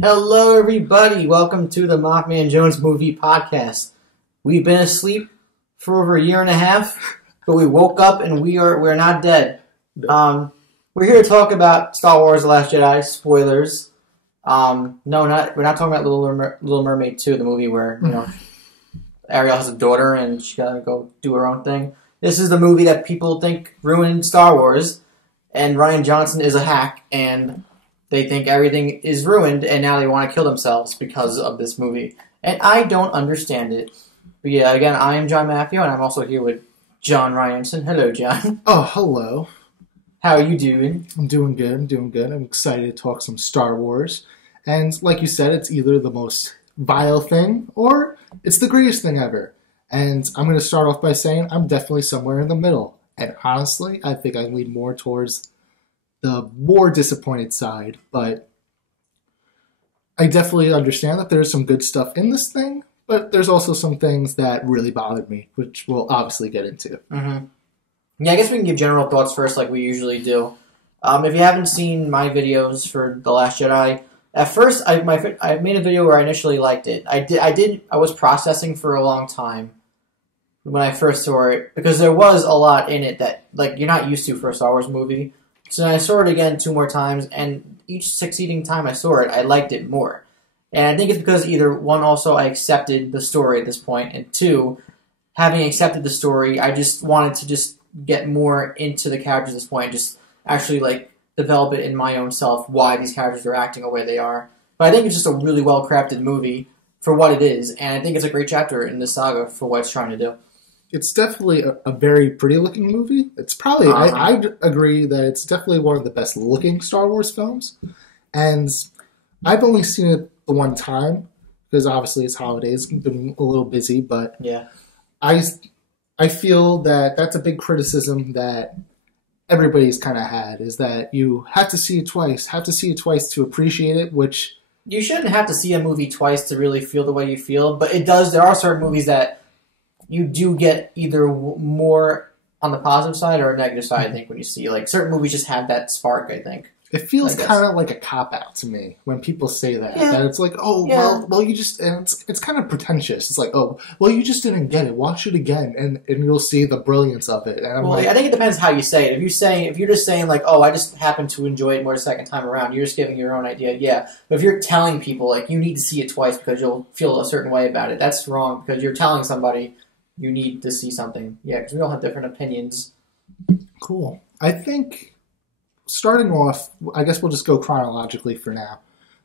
Hello, everybody. Welcome to the MaffmanJones Movie Podcast. We've been asleep for over a year and a half, but we woke up and we're not dead. We're here to talk about Star Wars: The Last Jedi. Spoilers. We're not talking about Little Mermaid 2, the movie where Ariel has a daughter and she gotta go do her own thing. This is the movie that people think ruined Star Wars, and Rian Johnson is a hack, and they think everything is ruined, and now they want to kill themselves because of this movie. And I don't understand it. But yeah, again, I am John Maffeo, and I'm also here with John Ryanson. Hello, John. Oh, hello. How are you doing? I'm doing good. I'm excited to talk some Star Wars. And like you said, it's either the most vile thing, or it's the greatest thing ever. And I'm going to start off by saying I'm definitely somewhere in the middle. And honestly, I think I lean more towards the more disappointed side, but I definitely understand that there's some good stuff in this thing, but there's also some things that really bothered me, which we'll obviously get into. Mm-hmm. Yeah, I guess we can give general thoughts first like we usually do. If you haven't seen my videos for The Last Jedi, at first I made a video where I initially liked it. I was processing for a long time when I first saw it, because there was a lot in it that you're not used to for a Star Wars movie. So I saw it again 2 more times, and each succeeding time I saw it, I liked it more. And I think it's because either, one, also I accepted the story at this point, and 2, having accepted the story, I just wanted to just get more into the characters at this point, and just actually develop it in my own self, why these characters are acting the way they are. But I think it's just a really well-crafted movie for what it is, and I think it's a great chapter in this saga for what it's trying to do. It's definitely a very pretty-looking movie. It's probably, I'd agree that it's definitely one of the best-looking Star Wars films. And I've only seen it the one time, because obviously it's holidays, been a little busy, but yeah, I feel that that's a big criticism that everybody's kind of had, is that you have to see it twice to appreciate it, which... You shouldn't have to see a movie twice to really feel the way you feel, but there are certain movies that you do get either more on the positive side or a negative side, I think, when you see. Certain movies just have that spark, I think. It feels kind of like a cop-out to me when people say that. Yeah. That it's like, well, you just... And it's kind of pretentious. It's like, you just didn't get it. Watch it again, and you'll see the brilliance of it. And I think it depends how you say it. If you're just saying, I just happened to enjoy it more the second time around, you're just giving your own idea, yeah. But if you're telling people, you need to see it twice because you'll feel a certain way about it, that's wrong, because you're telling somebody you need to see something. Yeah, because we all have different opinions. Cool. I think, starting off, I guess we'll just go chronologically for now.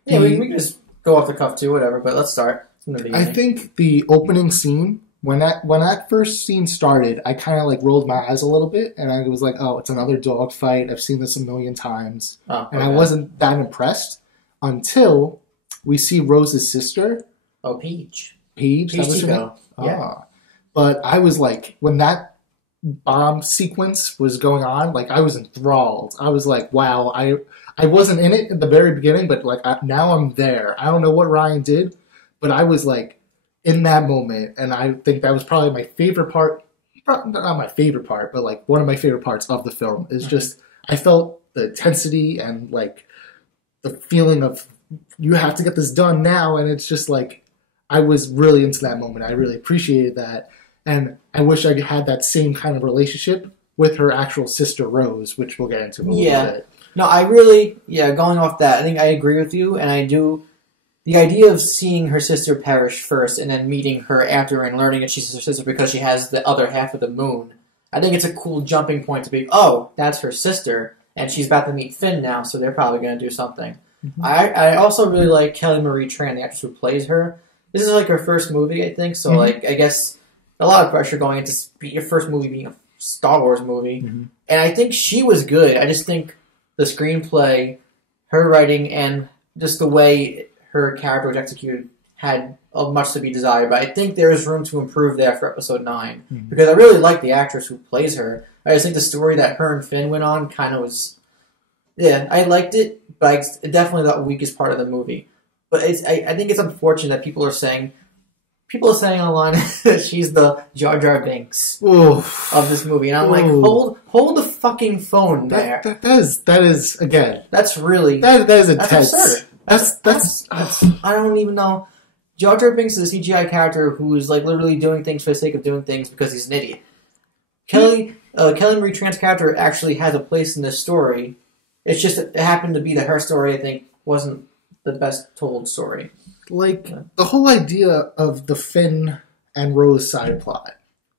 Yeah, we can just go off the cuff too, whatever, but let's start from the beginning. I think the opening scene, when that first scene started, I kind of rolled my eyes a little bit, and I was like, oh, it's another dog fight. I've seen this a million times. And I wasn't that impressed until we see Rose's sister. Oh, Peach. Peach? Yeah. But I was when that bomb sequence was going on, I was enthralled. I was like, wow, I wasn't in it at the very beginning, but now I'm there. I don't know what Ryan did, but I was in that moment, and I think that was probably my favorite part. Not my favorite part, but one of my favorite parts of the film is just, I felt the intensity and the feeling of you have to get this done now, and it's just I was really into that moment. I really appreciated that. And I wish I had that same kind of relationship with her actual sister, Rose, which we'll get into in a little bit. No, going off that, I think I agree with you, and I do. The idea of seeing her sister perish first and then meeting her after and learning that she's her sister because she has the other half of the moon, I think it's a cool jumping point to be, oh, that's her sister, and she's about to meet Finn now, so they're probably going to do something. Mm-hmm. I also really like Kelly Marie Tran, the actress who plays her. This is her first movie, I think, so I guess a lot of pressure going into your first movie being a Star Wars movie. Mm-hmm. And I think she was good. I just think the screenplay, her writing, and just the way her character was executed had much to be desired. But I think there's room to improve there for Episode 9. Mm-hmm. Because I really like the actress who plays her. I just think the story that her and Finn went on kind of was... Yeah, I liked it, but it's definitely the weakest part of the movie. But I think it's unfortunate that people are saying online that she's the Jar Jar Binks of this movie, and I'm hold the fucking phone there. That is again. That's really that is intense. Absurd. That's I don't even know. Jar Jar Binks is a CGI character who's like literally doing things for the sake of doing things because he's an idiot. Kelly Marie Tran's character actually has a place in this story. It's just that it happened to be that her story, I think, wasn't the best told story. Like, the whole idea of the Finn and Rose side plot.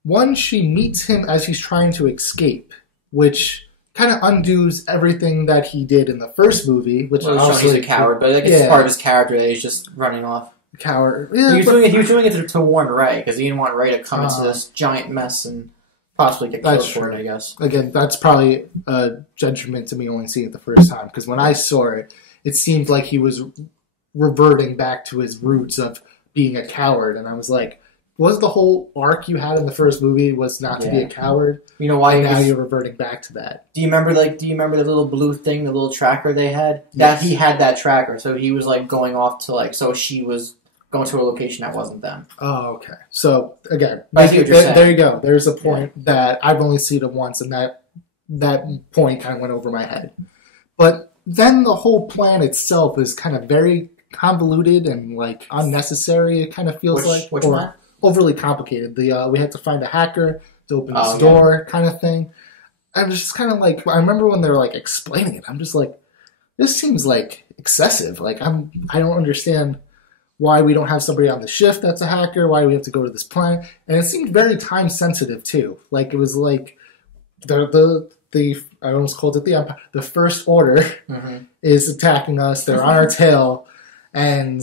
One, she meets him as he's trying to escape, which kind of undoes everything that he did in the first movie. Which he's a coward, but like, it's part of his character that he's just running off. Coward. Yeah, he was doing it to warn Rey, because he didn't want Rey to come into this giant mess and possibly get killed for it, I guess. Again, that's probably a judgment to me only seeing it the first time, because when I saw it, it seemed like he was reverting back to his roots of being a coward, and I was like, was the whole arc you had in the first movie was not to be a coward? You know why? And now you're reverting back to that. Do you remember the little blue thing, the little tracker they had? That he had that tracker, so he was like going off to like, so she was going to a location that wasn't them. Oh, okay. So again, there you go. There's a point that I've only seen it once, and that point kind of went over my head. But then the whole plan itself is kind of very convoluted and like unnecessary. It kind of feels which one? Overly complicated. We had to find a hacker to open this door, kind of thing. I was just kind of like, I remember when they were like explaining it. I'm just like, this seems like excessive. Like I don't understand why we don't have somebody on the shift that's a hacker. Why do we have to go to this planet? And it seemed very time sensitive too. Like it was like the I almost called it the Empire. The First Order is attacking us. They're on our tail, and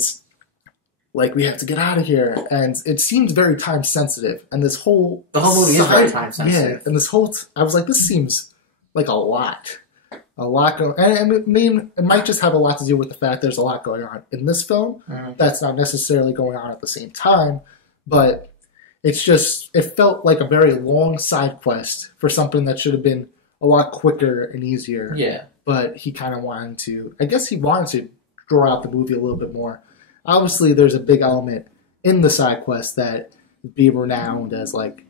like we have to get out of here. And it seems very time sensitive. And the whole movie is very time sensitive. Yeah, and this whole I was like, this seems like a lot going. And I mean, it might just have a lot to do with the fact there's a lot going on in this film. That's not necessarily going on at the same time, but it's just it felt like a very long side quest for something that should have been a lot quicker and easier. Yeah. But he kind of wanted to, I guess he wanted to draw out the movie a little bit more. Obviously, there's a big element in the side quest that would be renowned as, like,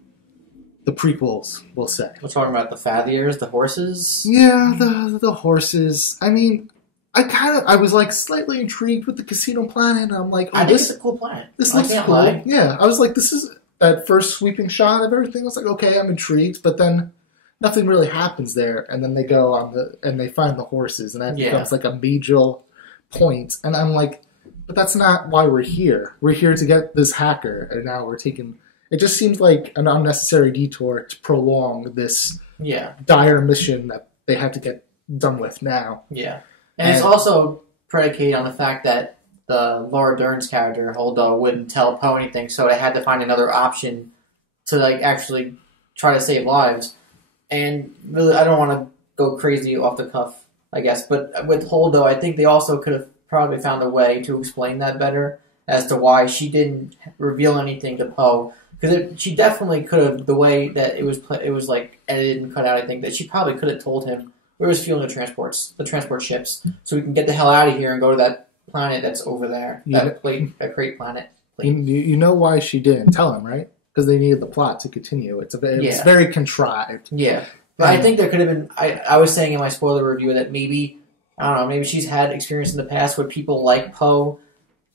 the prequels, we'll say. We're talking about the Fathiers, the horses? Yeah, the horses. I mean, I was, like, slightly intrigued with the casino planet, and I'm like, I think it's a cool planet. This looks cool. Lie. Yeah, I was like, this is, that first sweeping shot of everything, I was like, okay, I'm intrigued, but then nothing really happens there, and then they go on and they find the horses, and that becomes like a major point, and I'm like, but that's not why we're here. We're here to get this hacker, and now we're taking. It just seems like an unnecessary detour to prolong this dire mission that they have to get done with now. Yeah, and it's also predicated on the fact that the Laura Dern's character Holdo wouldn't tell Poe anything, so they had to find another option to like actually try to save lives. And really, I don't want to go crazy off the cuff, I guess, but with Holdo, I think they also could have probably found a way to explain that better as to why she didn't reveal anything to Poe. Because she definitely could have, the way that it was like edited and cut out, I think, that she probably could have told him, where was fueling the transport ships, so we can get the hell out of here and go to that planet that's over there, that crate planet. You know why she didn't tell him, right? Because they needed the plot to continue. It's very contrived. Yeah. But I think there could have been... I was saying in my spoiler review that maybe... I don't know, maybe she's had experience in the past with people like Poe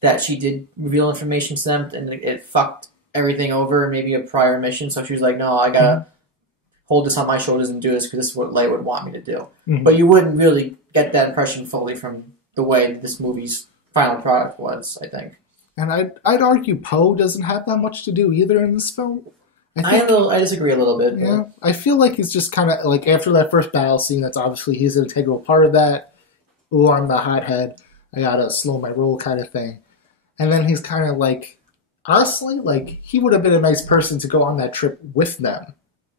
that she did reveal information to them and it fucked everything over in maybe a prior mission. So she was like, no, I gotta hold this on my shoulders and do this because this is what Leia would want me to do. But you wouldn't really get that impression fully from the way this movie's final product was, I think. And I'd argue Poe doesn't have that much to do either in this film. I disagree a little bit. Yeah, I feel like he's just kind of like after that first battle scene. That's obviously he's an integral part of that. Ooh, I'm the hothead. I gotta slow my roll, kind of thing. And then he's kind of like, honestly, like he would have been a nice person to go on that trip with them.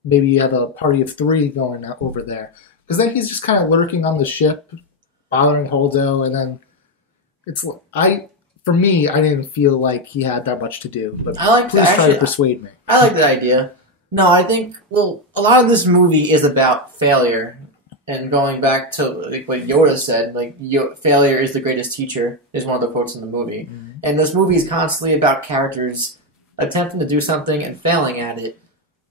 Maybe you have a party of 3 going out over there, because then he's just kind of lurking on the ship, bothering Holdo, and then For me, I didn't feel like he had that much to do, but please try to persuade me. I like that idea. No, I think, well, a lot of this movie is about failure, and going back to like what Yoda said, like, failure is the greatest teacher, is one of the quotes in the movie. And this movie is constantly about characters attempting to do something and failing at it,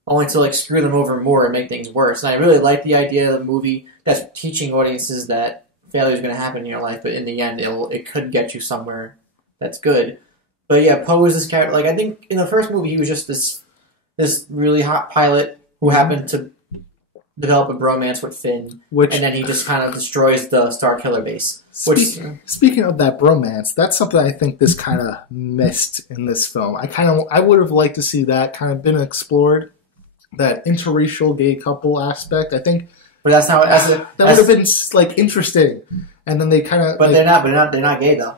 only to like screw them over more and make things worse. And I really like the idea of the movie that's teaching audiences that failure is going to happen in your life, but in the end, it could get you somewhere that's good. But yeah, Poe is this character. Like, I think in the first movie, he was just this really hot pilot who happened to develop a bromance with Finn, and then he just kind of destroys the Star Killer base. Speaking of that bromance, that's something I think this kind of missed in this film. I would have liked to see that kind of been explored, that interracial gay couple aspect. I think, but that's not that would have been like interesting. And then they kind of, but like, they're not gay though.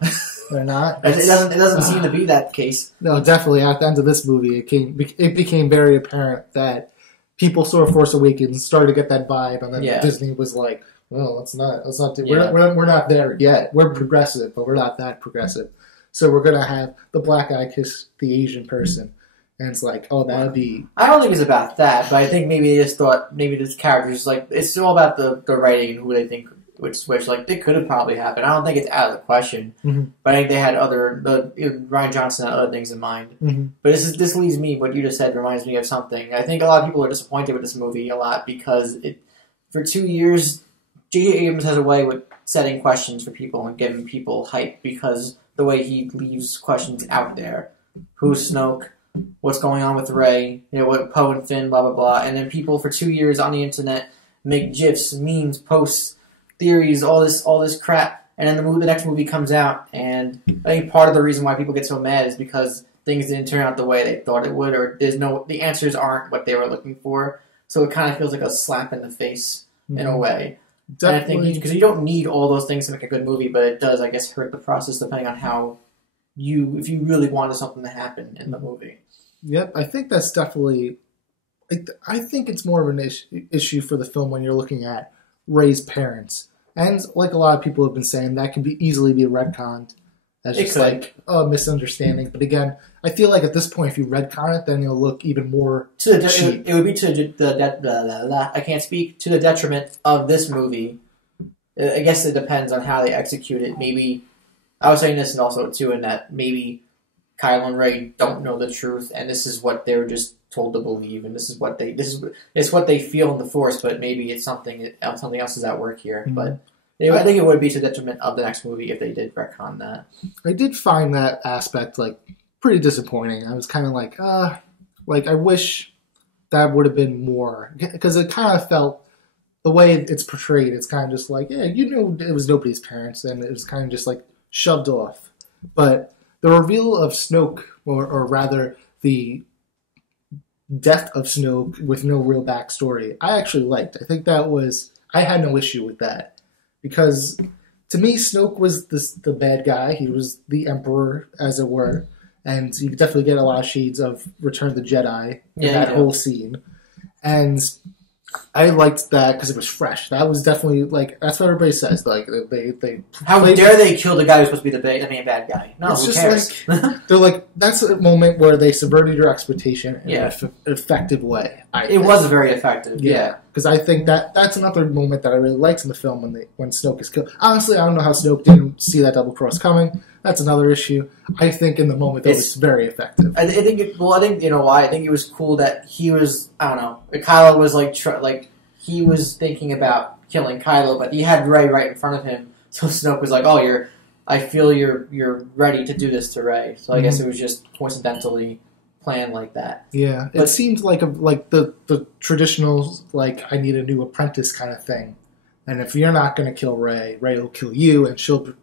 They're not. It doesn't seem to be that case. No, definitely. At the end of this movie, it became very apparent that people saw Force Awakens, started to get that vibe, and then Disney was like, "Well, let's not do. We're not there yet. We're progressive, but we're not that progressive. So we're gonna have the black guy kiss the Asian person." And it's like, oh, that'd be... I don't think it's about that, but I think maybe they just thought, maybe this character's like, it's all about the writing and who they think would switch. Like, it could have probably happened. I don't think it's out of the question, but I think they had Ryan Johnson had other things in mind. But this leads me, what you just said reminds me of something. I think a lot of people are disappointed with this movie a lot because for 2 years, J.J. Abrams has a way with setting questions for people and giving people hype because the way he leaves questions out there. Who's Snoke? What's going on with Rey, what Poe and Finn, blah, blah, blah. And then people for 2 years on the internet make GIFs, memes, posts, theories, all this crap. And then the next movie comes out, and I think part of the reason why people get so mad is because things didn't turn out the way they thought it would, or the answers aren't what they were looking for. So it kind of feels like a slap in the face in a way. Definitely. And I think because you don't need all those things to make a good movie, but it does, I guess, hurt the process depending on how if you really wanted something to happen in the movie. Yep, I think that's definitely... I think it's more of an issue for the film when you're looking at Rey's parents. And like a lot of people have been saying, that can easily be retconned. That's just like a misunderstanding. But again, I feel like at this point, if you retcon it, then it'll look even more cheap. It would be to the I can't speak, to the detriment of this movie. I guess it depends on how they execute it. Maybe... I was saying this and also, too, in that maybe Kylo and Rey don't know the truth, and this is what they were just told to believe, and it's what they feel in the Force, but maybe it's something else is at work here. But I think it would be to the detriment of the next movie if they did retcon that. I did find that aspect pretty disappointing. I was kind of like I wish that would have been more, because it kind of felt the way it's portrayed. It's kind of just like, it was nobody's parents, and it was kind of just like shoved off. But the reveal of Snoke, or rather the death of Snoke with no real backstory, I actually liked. I think I had no issue with that. Because to me, Snoke was the bad guy. He was the Emperor, as it were. And you definitely get a lot of shades of Return of the Jedi in that whole scene. And I liked that because it was fresh. That was definitely, that's what everybody says. Like, they how dare they kill the guy who's supposed to be the main bad guy? No, who cares? They're like, that's a moment where they subverted your expectation in an effective way. It was very effective, yeah. Because I think that's another moment that I really liked in the film when Snoke is killed. Honestly, I don't know how Snoke didn't see that double cross coming. That's another issue. I think in the moment that was very effective. I think you know why. I think it was cool that he was, I don't know, Kylo was he was thinking about killing Kylo, but he had Rey right in front of him. So Snoke was like, "Oh, I feel you're ready to do this to Rey." So I guess it was just coincidentally planned like that. Yeah, it seemed like the traditional I need a new apprentice kind of thing. And if you're not going to kill Rey, Rey will kill you, and she'll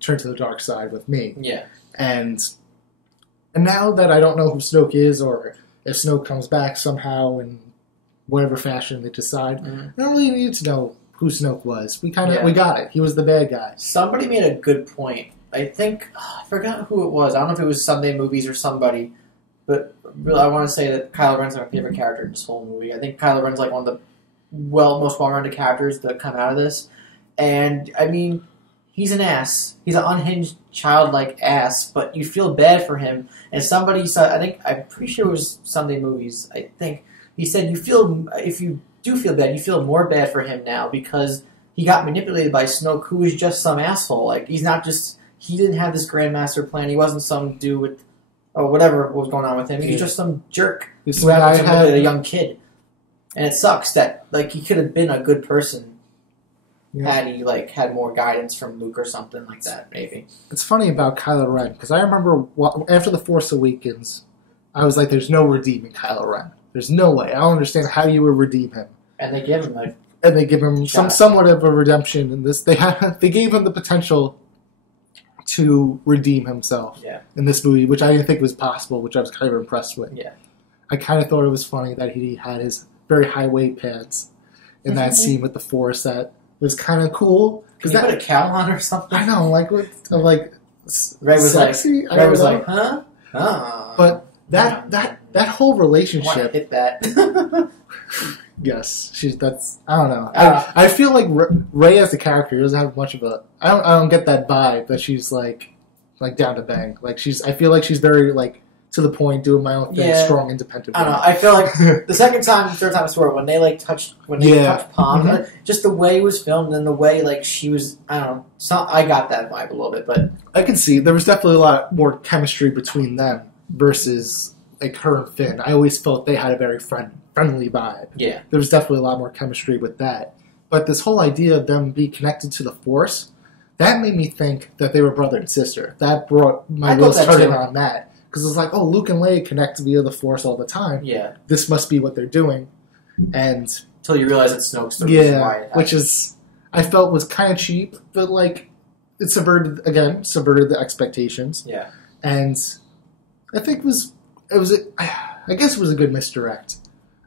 turn to the dark side with me. Yeah. And now that I don't know who Snoke is, or if Snoke comes back somehow in whatever fashion they decide, I don't really need to know who Snoke was. We got it. He was the bad guy. Somebody made a good point. I think I forgot who it was. I don't know if it was Sunday Movies or somebody, but really, I want to say that Kylo Ren's my favorite character in this whole movie. I think Kylo Ren's one of the most well-rounded characters that come out of this, and I mean, he's an ass. He's an unhinged, childlike ass, but you feel bad for him. And somebody said, I'm pretty sure it was Sunday Movies, I think, he said if you do feel bad, you feel more bad for him now because he got manipulated by Snoke, who was just some asshole. He didn't have this grandmaster plan. He wasn't some dude with, or whatever was going on with him. He was just some jerk who happened to manipulate a young kid. And it sucks that, he could have been a good person. had he like had more guidance from Luke or something like that. Maybe it's funny about Kylo Ren because I remember after the Force Awakens, I was like, "There's no redeeming Kylo Ren. There's no way. I don't understand how you would redeem him." And they give him like. And they give him somewhat of a redemption in this. They gave him the potential to redeem himself in this movie, which I didn't think was possible, which I was kind of impressed with. Yeah. I kind of thought it was funny that he had his very high weight pants in that scene with the Force. That was kind of cool. Can you put a cowl on or something? I know, like Ray was sexy. Ray was like, huh? Oh. But that whole relationship. I want to hit that. Yes, that's. I don't know. I feel like Rey as a character doesn't have much of a. I don't get that vibe that she's like down to bang. Like I feel like she's very like to the point, doing my own thing, strong, independent. I don't know. I feel like the second time, third time I saw it, when they touched Palm, just the way it was filmed and the way like she was. I don't know. I got that vibe a little bit, but I can see there was definitely a lot more chemistry between them versus like her and Finn. I always felt they had a very friendly vibe. Yeah. There was definitely a lot more chemistry with that. But this whole idea of them being connected to the Force, that made me think that they were brother and sister. That brought my wheels turning on that. Because it was like, oh, Luke and Leia connect via the Force all the time. Yeah. This must be what they're doing. And until you realize it's Snoke's the reason why it happened. Which is, I felt was kind of cheap, but like, it subverted the expectations. Yeah. And I think I guess it was a good misdirect.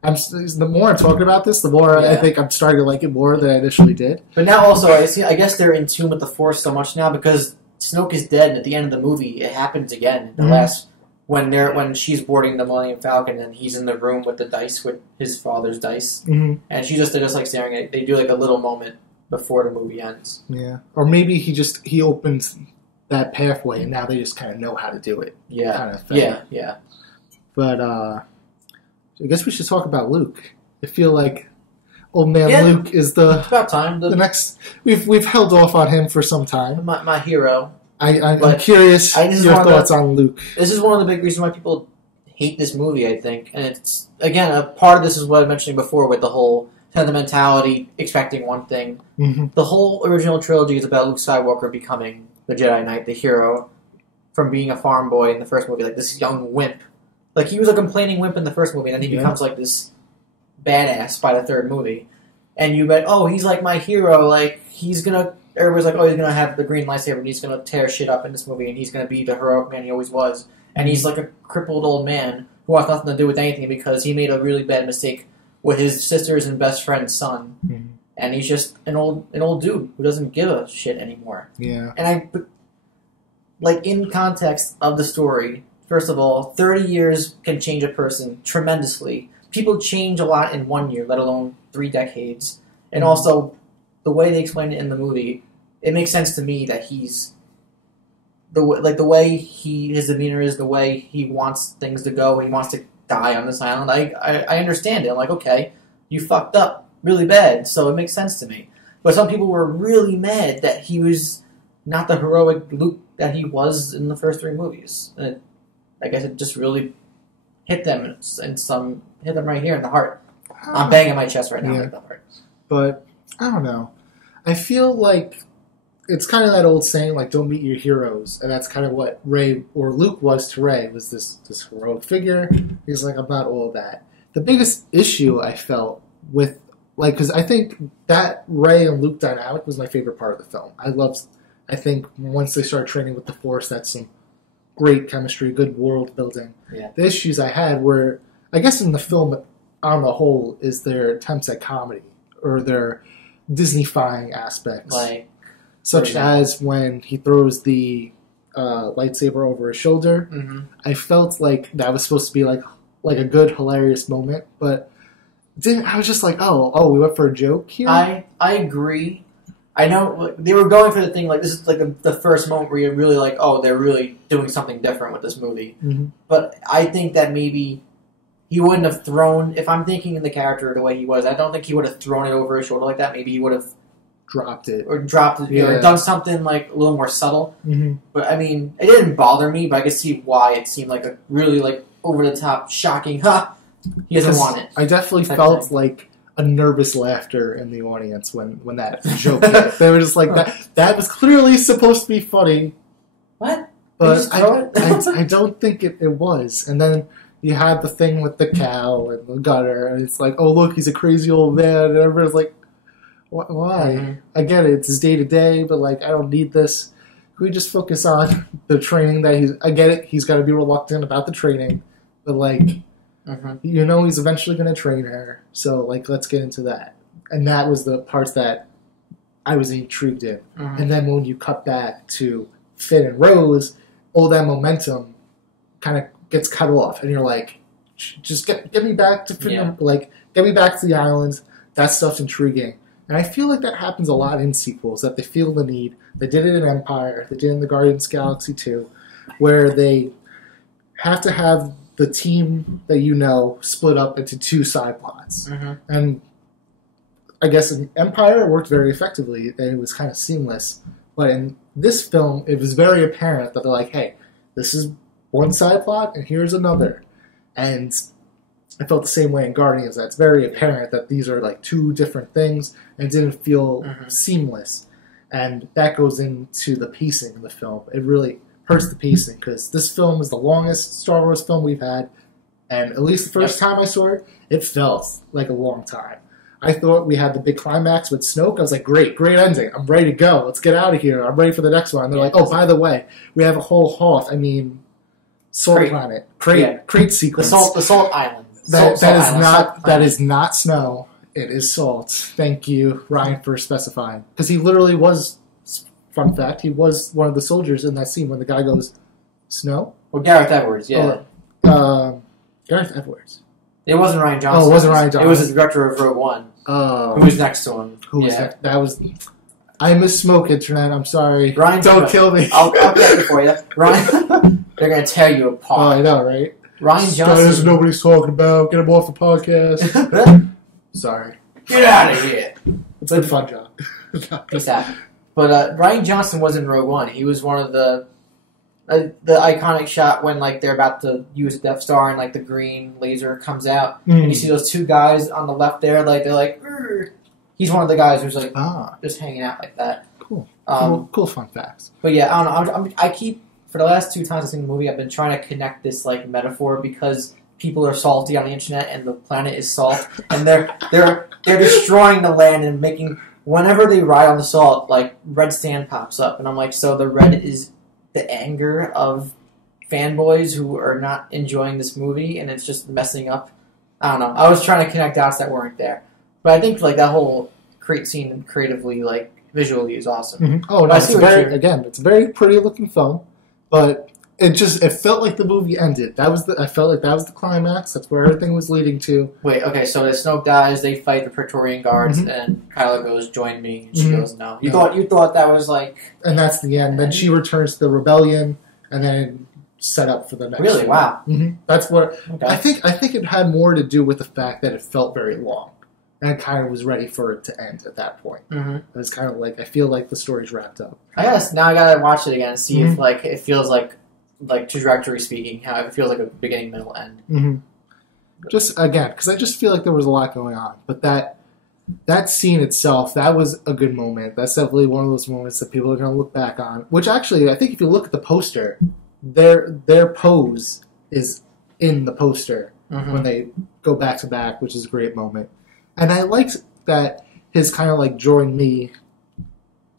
The more I'm talking about this, the more I think I'm starting to like it more than I initially did. But now also, I guess they're in tune with the Force so much now because Snoke is dead, and at the end of the movie, it happens again. The last when she's boarding the Millennium Falcon, and he's in the room with the dice, with his father's dice, and they're just like staring at it. They do like a little moment before the movie ends. Yeah, or maybe he opens that pathway, and now they just kind of know how to do it. Yeah, kind of thing. Yeah. But I guess we should talk about Luke. I feel like old man Luke is the about time. The next we've held off on him for some time. My hero. I'm curious your thoughts on Luke. This is one of the big reasons why people hate this movie, I think, and it's again a part of this is what I mentioned before with the whole sentimentality, expecting one thing. Mm-hmm. The whole original trilogy is about Luke Skywalker becoming the Jedi Knight, the hero, from being a farm boy in the first movie, like this young wimp. Like, he was a complaining wimp in the first movie, and then he becomes, like, this badass by the third movie. And you bet, oh, he's, like, my hero, like, he's gonna... Everybody's like, oh, he's gonna have the green lightsaber, and he's gonna tear shit up in this movie, and he's gonna be the heroic man he always was. And he's, like, a crippled old man who has nothing to do with anything because he made a really bad mistake with his sister's and best friend's son. Mm-hmm. And he's just an old dude who doesn't give a shit anymore. Yeah. And like, in context of the story... First of all, 30 years can change a person tremendously. People change a lot in 1 year, let alone 3 decades. And also, the way they explain it in the movie, it makes sense to me that he's the way his demeanor is, the way he wants things to go. He wants to die on this island. I understand it. I'm like, okay, you fucked up really bad, so it makes sense to me. But some people were really mad that he was not the heroic Luke that he was in the first 3 movies. And I guess it just really hit them hit them right here in the heart. I'm banging my chest right now like the heart. But I don't know. I feel like it's kind of that old saying, like, don't meet your heroes, and that's kind of what Rey or Luke was to Rey, was this heroic figure. He's like, I'm not all that. The biggest issue I felt with, like, because I think that Rey and Luke dynamic was my favorite part of the film. I think once they started training with the Force, that's some great chemistry, good world building. Yeah. The issues I had were, I guess in the film on the whole, is their attempts at comedy, or their Disney-fying aspects. Such as when he throws the lightsaber over his shoulder. Mm-hmm. I felt like that was supposed to be like a good, hilarious moment, but I was just like, oh, we went for a joke here? I agree. I know they were going for the thing, like, this is like the first moment where you're really like, oh, they're really doing something different with this movie. Mm-hmm. But I think that maybe he wouldn't have thrown, if I'm thinking in the character the way he was, I don't think he would have thrown it over his shoulder like that. Maybe he would have dropped it, or done something like a little more subtle. Mm-hmm. But I mean, it didn't bother me, but I could see why it seemed like a really like over the top, shocking. He doesn't want it. I definitely felt like a nervous laughter in the audience when that joke hit. They were just like, that was clearly supposed to be funny. What? But I don't think it was. And then you had the thing with the cow and the gutter, and it's like, oh, look, he's a crazy old man. And everybody's like, why? Mm-hmm. I get it. It's his day-to-day, but, like, I don't need this. Can we just focus on the training that I get it. He's got to be reluctant about the training. But, like, he's eventually going to train her. So, like, let's get into that. And that was the parts that I was intrigued in. Mm-hmm. And then when you cut back to Finn and Rose, all that momentum kind of gets cut off, and you're like, just get me back to get me back to the islands. That stuff's intriguing, and I feel like that happens a lot in sequels. That they feel the need. They did it in Empire. They did it in the Guardians of the Galaxy 2, where they have to have the team that split up into two side plots. Mm-hmm. And I guess in Empire it worked very effectively, and it was kind of seamless. But in this film, it was very apparent that they're like, hey, this is one side plot, and here's another. And I felt the same way in Guardians. That it's very apparent that these are like two different things, and it didn't feel seamless. And that goes into the pacing of the film. It really hurts the pacing, because this film is the longest Star Wars film we've had, and at least the first time I saw it, it felt like a long time. I thought we had the big climax with Snoke. I was like, great ending. I'm ready to go. Let's get out of here. I'm ready for the next one. And they're like, oh, by the way, we have a whole Salt Planet. Crate sequence. The Salt Island. That is not snow. It is salt. Thank you, Ryan, for specifying. Because he literally was, fun fact, he was one of the soldiers in that scene when the guy goes, snow? Well, Gareth Edwards, yeah. Gareth Edwards. It wasn't Ryan Johnson. Oh, it wasn't Ryan Johnson. It was the director of Rogue One. Who was next to him. That was... I misspoke, Internet. I'm sorry. Ryan, don't kill me. I'll get it for you. Ryan, they're going to tear you apart. Oh, I know, right? Ryan Johnson... Guys, nobody's talking about. Get him off the podcast. Sorry. Get out of here. It's a fun job. Peace out. But Ryan Johnson was in Rogue One. He was one of the iconic shot when they're about to use Death Star and the green laser comes out, and you see those two guys on the left there, they're like, "Urgh." He's one of the guys who's just hanging out like that. Cool. Cool fun facts. But yeah, I don't know. I keep, for the last 2 times I've seen the movie, I've been trying to connect this metaphor, because people are salty on the internet and the planet is salt, and they're destroying the land and making, whenever they ride on the salt, red sand pops up, and I'm like, so the red is the anger of fanboys who are not enjoying this movie, and it's just messing up. I don't know. I was trying to connect dots that weren't there, but I think that whole crate scene creatively, visually, is awesome. Mm-hmm. Oh, no, it's a very pretty looking film, but it felt like the movie ended. I felt like that was the climax. That's where everything was leading to. Wait, okay, so as Snoke dies, they fight the Praetorian Guards, and Kylo goes, "Join me," and she goes, "No." You thought that was and that's the end. Then she returns to the rebellion, and then set up for the next. Really? One. Wow. Mm-hmm. That's what I think. I think it had more to do with the fact that it felt very long, and I kind of was ready for it to end at that point. Mm-hmm. It was kind of I feel like the story's wrapped up. I gotta watch it again and see if it feels like trajectory speaking, how it feels like a beginning, middle, end. Mm-hmm. Just again, because I just feel like there was a lot going on, but that scene itself, that was a good moment. That's definitely one of those moments that people are going to look back on. Which actually, I think if you look at the poster, their pose is in the poster when they go back to back, which is a great moment. And I liked that his kind of join me.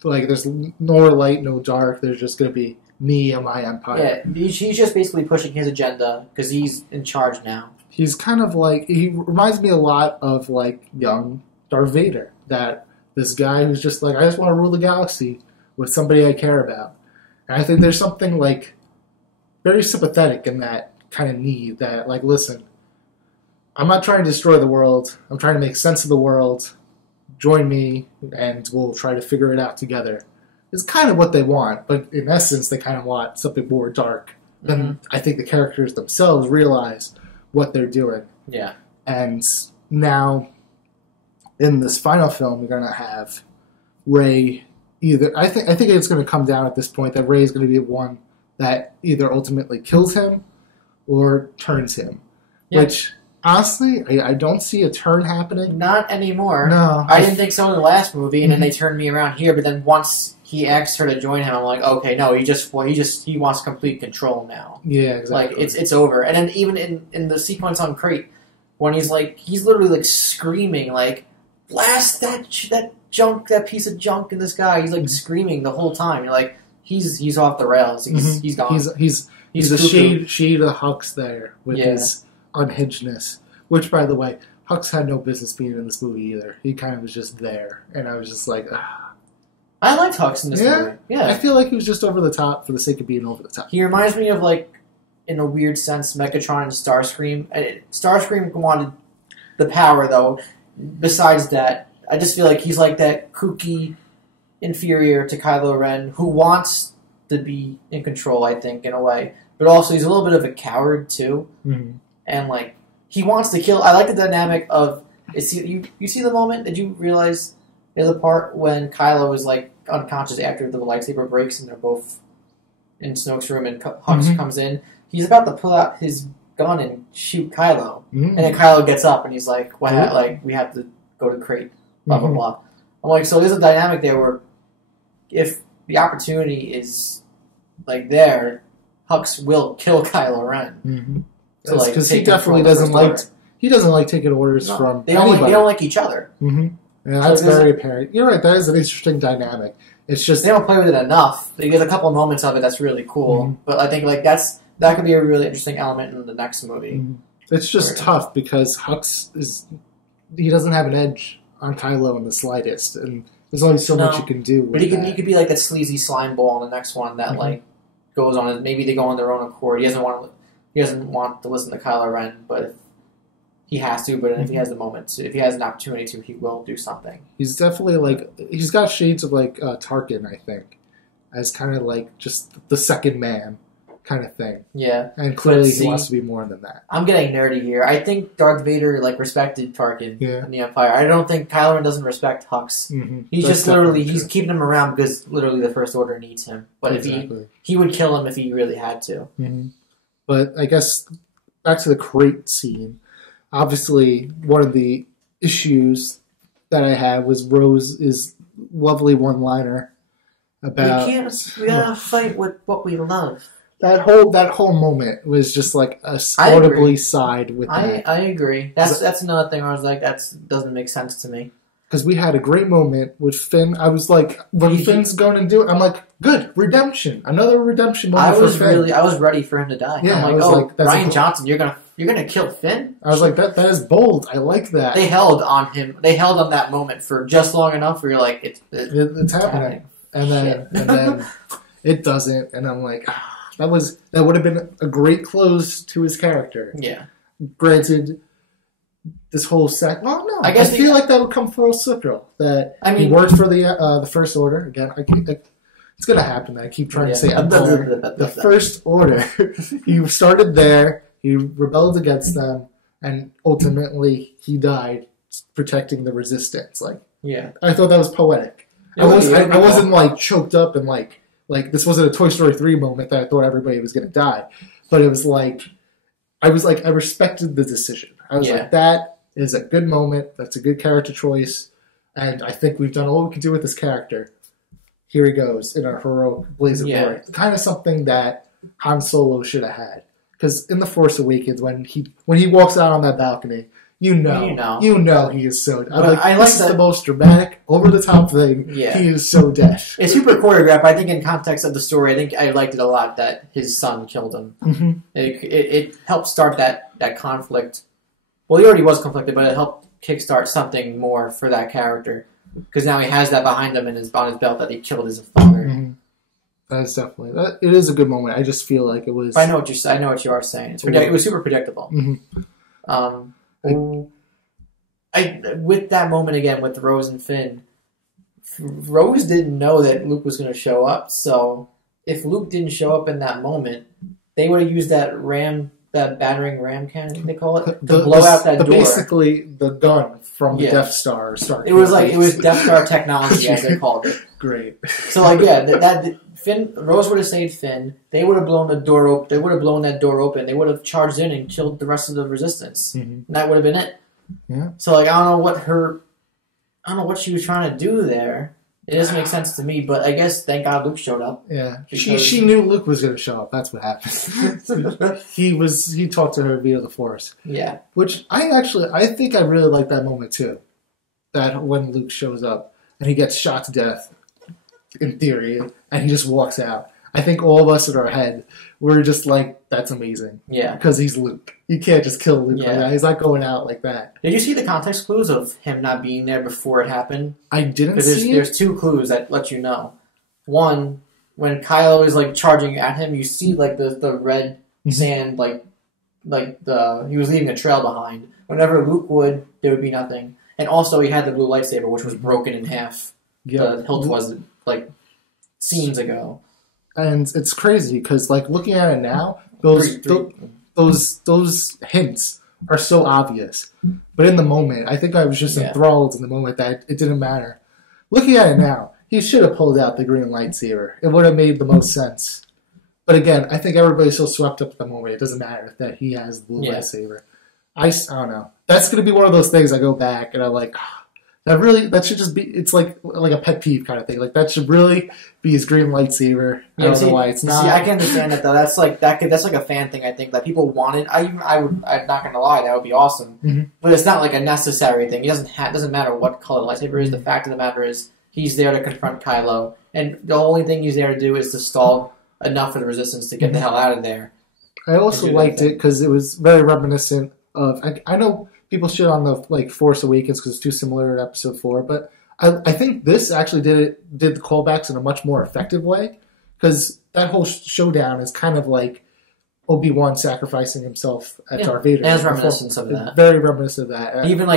There's no light, no dark. There's just going to be me and my empire. Yeah, he's just basically pushing his agenda because he's in charge now. He's kind of he reminds me a lot of young Darth Vader. That this guy who's just I just want to rule the galaxy with somebody I care about. And I think there's something very sympathetic in that kind of need. That listen, I'm not trying to destroy the world. I'm trying to make sense of the world. Join me, and we'll try to figure it out together. It's kind of what they want, but in essence, they kind of want something more dark. Then I think the characters themselves realize what they're doing. Yeah. And now, in this final film, you're going to have Rey either... I think it's going to come down at this point that Rey is going to be one that either ultimately kills him or turns him. Yeah. Which Honestly, I don't see a turn happening. Not anymore. No. I didn't think so in the last movie, and then they turned me around here, but then once he asked her to join him, I'm like, okay, no, he wants complete control now. Yeah, exactly. Like, it's over. And then even in the sequence on Crate, when he's literally, like, screaming, like, blast that junk, that piece of junk in the sky. He's, like, screaming the whole time. You're like, he's off the rails. He's gone. He's a shade of Hux there with his unhingedness. Which, by the way, Hux had no business being in this movie either. He kind of was just there. And I was just like, ah. I liked Hux in this movie. Yeah. I feel like he was just over the top for the sake of being over the top. He reminds me of, like, in a weird sense, Megatron and Starscream. Starscream wanted the power, though. Besides that, I just feel like he's like that kooky inferior to Kylo Ren who wants to be in control, I think, in a way. But also, he's a little bit of a coward, too. Mm-hmm. And, like, he wants to kill. I like the dynamic of... You see the moment? Did you realize there's a part when Kylo is, like, unconscious after the lightsaber breaks and they're both in Snoke's room and Hux comes in? He's about to pull out his gun and shoot Kylo. Mm-hmm. And then Kylo gets up and he's like, "What? Like, we have to go to Crate, blah, blah, blah." I'm like, so there's a dynamic there where if the opportunity is, like, there, Hux will kill Kylo Ren. Mm-hmm. Because he definitely doesn't like taking orders from anybody. They don't like each other. Mm-hmm. Yeah, that's very apparent. You're right. That is an interesting dynamic. It's just they don't play with it enough. There's a couple moments of it that's really cool, but I think like that could be a really interesting element in the next movie. Mm-hmm. It's just tough because Hux he doesn't have an edge on Kylo in the slightest, and there's only so much you can do. But he could be like that sleazy slime ball in the next one that like goes on. Maybe they go on their own accord. He doesn't want to listen to Kylo Ren, but if he has to. But if he has the moment, if he has an opportunity to, he will do something. He's definitely he's got shades of Tarkin, I think, as kind of like just the second man kind of thing. Yeah, and clearly he wants to be more than that. I'm getting nerdy here. I think Darth Vader respected Tarkin in the Empire. I don't think Kylo Ren doesn't respect Hux. Mm-hmm. He's just literally he's keeping him around because literally the First Order needs him. But if he would kill him if he really had to. Mm-hmm. But I guess back to the crate scene. Obviously, one of the issues that I had was Rose's lovely one-liner about we gotta fight with what we love. That whole moment was just like a audibly sighed with that. I agree. That's another thing where I was like, that doesn't make sense to me. Because we had a great moment with Finn. I was like, when Finn's going to do it, I'm like, good, redemption. Another redemption moment for Finn. I was ready for him to die. Yeah, I'm like, Rian Johnson, you're gonna kill Finn? I was like, that is bold. I like that. They held on him. They held on that moment for just long enough where you're like, it's happening. And then it doesn't. And I'm like, that would have been a great close to his character. Yeah. Granted, this whole set. Well, no. I feel like that would come full circle. He worked for the First Order again. It's gonna happen. I keep trying to say the First Order. He started there. He rebelled against them, and ultimately he died protecting the Resistance. I thought that was poetic. I wasn't choked up and like this wasn't a Toy Story 3 moment that I thought everybody was gonna die, but it was I respected the decision. I was like, that is a good moment. That's a good character choice, and I think we've done all we can do with this character. Here he goes in a heroic blaze of glory. Kind of something that Han Solo should have had. Because in The Force Awakens, when he walks out on that balcony, you know he is so. This is the most dramatic, over the top thing. Yeah. He is so dead. It's super choreographed. I think in context of the story, I think I liked it a lot that his son killed him. Mm-hmm. It helped start that conflict. Well, he already was conflicted, but it helped kickstart something more for that character. Because now he has that behind him on his belt that he killed his father. Mm-hmm. That's definitely it is a good moment. I just feel like it was. I know what you are saying. It was super predictable. Mm-hmm. With that moment again with Rose and Finn, Rose didn't know that Luke was going to show up. So if Luke didn't show up in that moment, they would have used that ram that battering ram cannon, they call it, to blow out that door. Basically, the gun from the Death Star. It was Death Star technology, as they called it. Great. So, like, that Finn, Rose would have saved Finn. They would have blown the door open. They would have blown that door open. They would have charged in and killed the rest of the Resistance. Mm-hmm. And that would have been it. Yeah. So, like, I don't know what she was trying to do there. It doesn't make sense to me, but I guess thank God Luke showed up. Yeah, she knew Luke was going to show up. That's what happened. He talked to her via the Force. Yeah, which I think I really like that moment too. That when Luke shows up and he gets shot to death, in theory, and he just walks out. I think all of us in our head were just like, "That's amazing." Yeah, because he's Luke. You can't just kill Luke like that. He's not going out like that. Did you see the context clues of him not being there before it happened? I didn't see it. There's two clues that let you know. One, when Kylo is like charging at him, you see like the red sand, like he was leaving a trail behind. Whenever Luke would, there would be nothing. And also, he had the blue lightsaber, which was broken in half. Yep. The hilt was like scenes ago. And it's crazy because, like, looking at it now, those hints are so obvious. But in the moment, I think I was just enthralled in the moment that it didn't matter. Looking at it now, he should have pulled out the green lightsaber. It would have made the most sense. But again, I think everybody's so swept up at the moment, it doesn't matter that he has the blue lightsaber. I don't know. That's going to be one of those things I go back and I'm like, that should just be, it's like a pet peeve kind of thing. Like, that should really be his green lightsaber. I don't know why it's not. See, I can understand that though. That's like a fan thing, I think, that people wanted. I'm not going to lie, that would be awesome. Mm-hmm. But it's not like a necessary thing. It doesn't matter what color the lightsaber is. The fact of the matter is, he's there to confront Kylo. And the only thing he's there to do is to stall enough for the Resistance to get the hell out of there. I also liked it because it was very reminiscent of, I know people shit on the Force Awakens because it's too similar to Episode 4, but I think this actually did the callbacks in a much more effective way because that whole showdown is kind of like Obi-Wan sacrificing himself at Darth Vader. And it's reminiscent of that. Very reminiscent of that. Even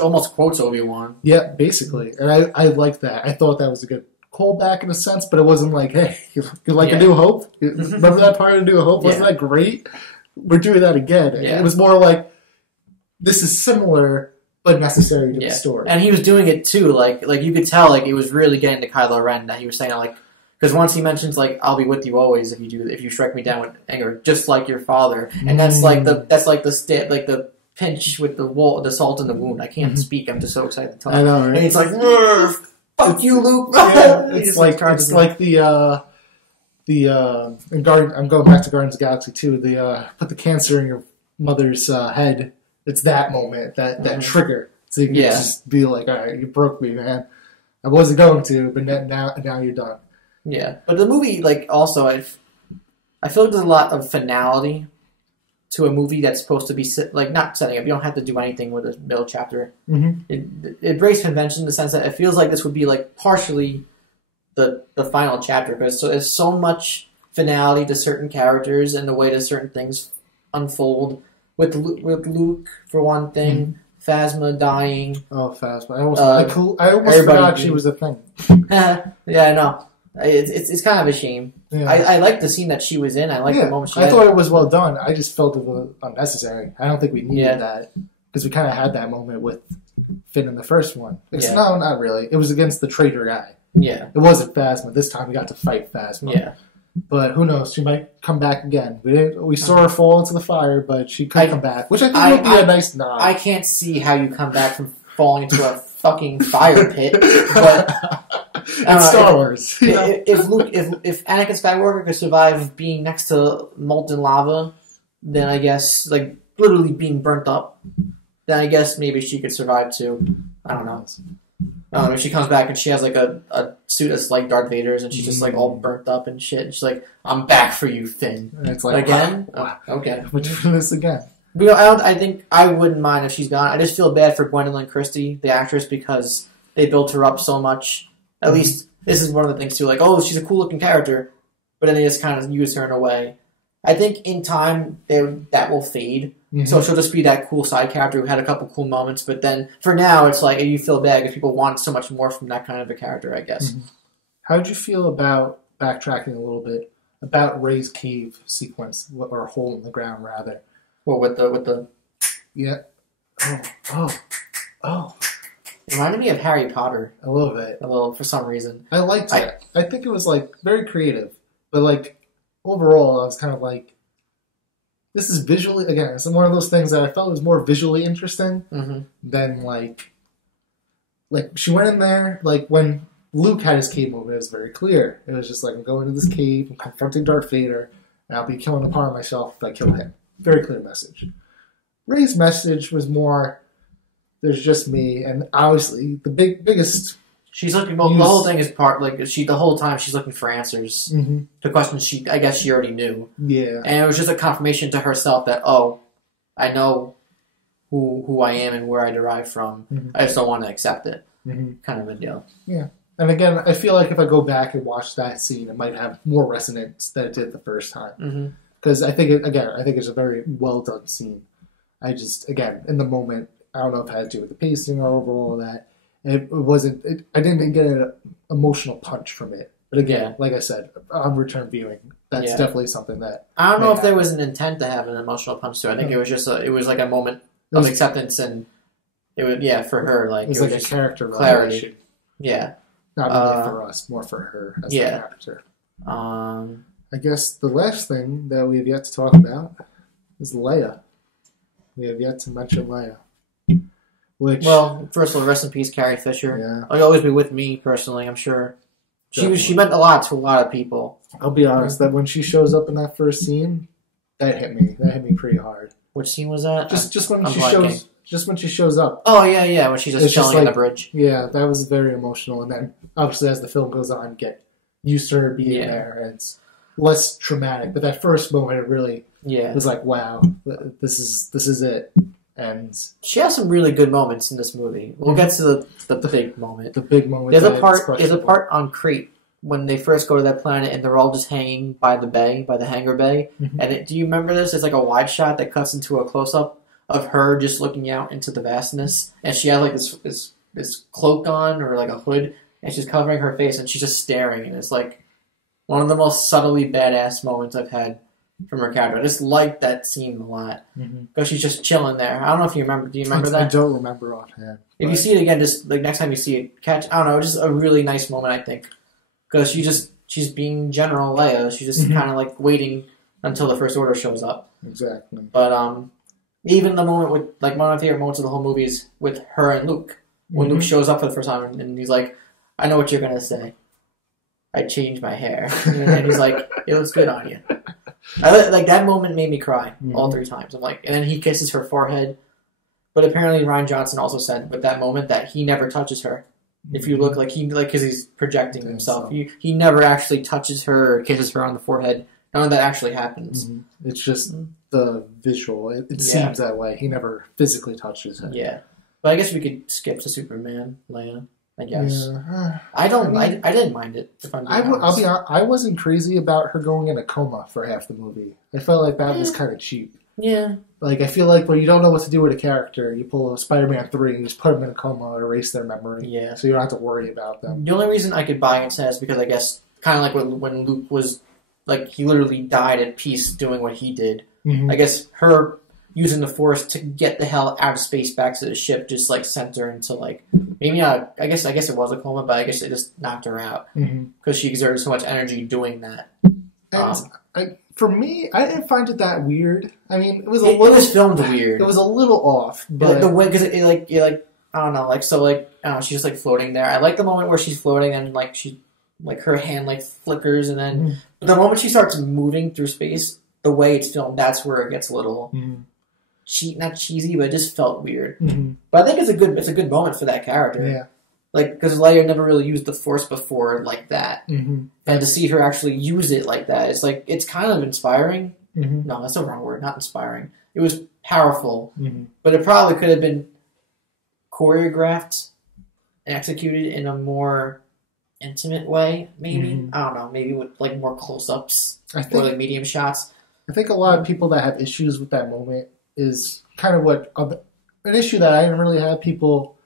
almost quotes Obi-Wan. Yeah, basically. And I liked that. I thought that was a good callback in a sense, but it wasn't like, hey, you like A New Hope? Remember that part of A New Hope? Wasn't that great? We're doing that again. Yeah. It was more like, this is similar but necessary to the story. And he was doing it too. Like you could tell, like, it was really getting to Kylo Ren that he was saying, like, because once he mentions, like, I'll be with you always if you strike me down with anger, just like your father. And that's the pinch with the salt in the wound. I can't speak. I'm just so excited to talk. I know, right? And he's like, fuck you, Luke. Yeah, it's like the I'm going back to Guardians of the Galaxy too. Put the cancer in your mother's head. It's that moment, that trigger. So you can just be like, all right, you broke me, man. I wasn't going to, but now you're done. Yeah, but the movie, like, also, I feel like there's a lot of finality to a movie that's supposed to be, like, not setting up. You don't have to do anything with a middle chapter. Mm-hmm. It breaks convention in the sense that it feels like this would be, like, partially the final chapter, because there's so much finality to certain characters and the way that certain things unfold. With Luke, for one thing, Phasma dying. Oh, Phasma! I almost forgot she was a thing. Yeah, I know. It's kind of a shame. Yeah. I like the scene that she was in. I like the moment she had. I thought it was well done. I just felt it was unnecessary. I don't think we needed that because we kind of had that moment with Finn in the first one. No, not really. It was against the traitor guy. Yeah, it wasn't Phasma. This time we got to fight Phasma. Yeah. But who knows? She might come back again. We saw her fall into the fire, but she could come back, which I think would be a nice nod. I can't see how you come back from falling into a fucking fire pit. But it's Star Wars. If Anakin Skywalker could survive being next to molten lava, then I guess, like, literally being burnt up, then I guess maybe she could survive too. I don't know. If she comes back and she has, like, a suit that's like Darth Vader's and she's just, like, all burnt up and shit. And she's like, I'm back for you, Finn. And it's like, again? Wow. Okay. We're doing this again. But, I think I wouldn't mind if she's gone. I just feel bad for Gwendolyn Christie, the actress, because they built her up so much. At least, this is one of the things, too. Like, oh, she's a cool-looking character. But then they just kind of use her in a way. I think in time, that will fade. Mm-hmm. So she'll just be that cool side character who had a couple cool moments, but then for now it's like you feel bad because people want so much more from that kind of a character, I guess. Mm-hmm. How did you feel about backtracking a little bit about Rey's cave sequence, or hole in the ground, rather. Well, with the Yeah. Oh. It reminded me of Harry Potter. A little bit. For some reason. I liked it. I think it was, like, very creative. But, like, overall, I was kind of like, this is visually, again, it's one of those things that I felt was more visually interesting than, like, she went in there, like, when Luke had his cave movement, it was very clear. It was just like, I'm going to this cave, I'm confronting Darth Vader, and I'll be killing a part of myself if I kill him. Very clear message. Rey's message was more, there's just me, and obviously the biggest. She's looking. The whole thing is the whole time she's looking for answers to questions I guess she already knew. Yeah, and it was just a confirmation to herself that I know who I am and where I derive from. I just don't want to accept it. Kind of a deal. Yeah. And again, I feel like if I go back and watch that scene, it might have more resonance than it did the first time. Because I think it's a very well done scene. I just, again, in the moment, I don't know if it had to do with the pacing or overall that. It wasn't. I didn't get an emotional punch from it. But again, like I said, on return viewing, that's definitely something that I don't know if there was an intent to have an emotional punch to it. I think it was just it was like a moment of acceptance, and it would for her like it was like a character clarity. Revelation. Yeah. Not really for us, more for her as a character. I guess the last thing that we have yet to talk about is Leia. We have yet to mention Leia. First of all, rest in peace, Carrie Fisher. Yeah. I'll always be with me personally. I'm sure she meant a lot to a lot of people. I'll be honest that when she shows up in that first scene, that hit me. That hit me pretty hard. Which scene was that? Just when she shows up. Oh yeah, when she's just chilling on the bridge. Yeah, that was very emotional. And then obviously as the film goes on, you get used to her being there, and it's less traumatic. But that first moment, it really was like, wow, this is it. And she has some really good moments in this movie. We'll get to the big moment. The big moment. There's a part on Crete when they first go to that planet and they're all just hanging by the hangar bay. And do you remember this? It's like a wide shot that cuts into a close up of her just looking out into the vastness, and she has like this cloak on or like a hood, and she's covering her face and she's just staring, and it's like one of the most subtly badass moments I've had from her character. I just like that scene a lot because she's just chilling there. I don't know if you remember. Do you remember that? I don't remember offhand. If you see it again, just like next time you see it, catch. I don't know, just a really nice moment I think because she's being General Leia. She's just kind of like waiting until the First Order shows up. Exactly. But even the moment with like one of my favorite moments of the whole movie is with her and Luke when Luke shows up for the first time and he's like, "I know what you're gonna say. I changed my hair," and he's like, "It looks good on you." Like that moment made me cry all 3 times. I'm like, and then he kisses her forehead. But apparently, Rian Johnson also said with that moment that he never touches her. If you look because he's projecting himself, he never actually touches her or kisses her on the forehead. None of that actually happens. It's just the visual. It seems that way. He never physically touches her. Yeah, but I guess we could skip to Superman, Leia. I guess. Yeah. I didn't mind it. If I'm being honest. I'll be honest, I wasn't crazy about her going in a coma for half the movie. I felt like that was kind of cheap. Yeah. Like, I feel like when you don't know what to do with a character, you pull a Spider-Man 3 and just put them in a coma or erase their memory. Yeah. So you don't have to worry about them. The only reason I could buy into that is because I guess, kind of like when Luke was, like, he literally died at peace doing what he did. I guess her using the Force to get the hell out of space back to the ship just, like, sent her into, like, maybe not, I guess it was a coma, but I guess it just knocked her out. Because she exerted so much energy doing that. For me, I didn't find it that weird. I mean, it was filmed weird. It was a little off, but like the way because it I don't know, like so like I don't know, she's just like floating there. I like the moment where she's floating and like she like her hand like flickers and then the moment she starts moving through space, the way it's filmed, that's where it gets a little not cheesy, but it just felt weird. But I think it's a good moment for that character. Yeah. Like, because Leia never really used the Force before like that. And to see her actually use it like that, it's like, it's kind of inspiring. No, that's the wrong word, not inspiring. It was powerful, but it probably could have been choreographed and executed in a more intimate way, maybe. I don't know, maybe with like more close-ups or like medium shots. I think a lot of people that have issues with that moment is kind of what an issue that I didn't really have. People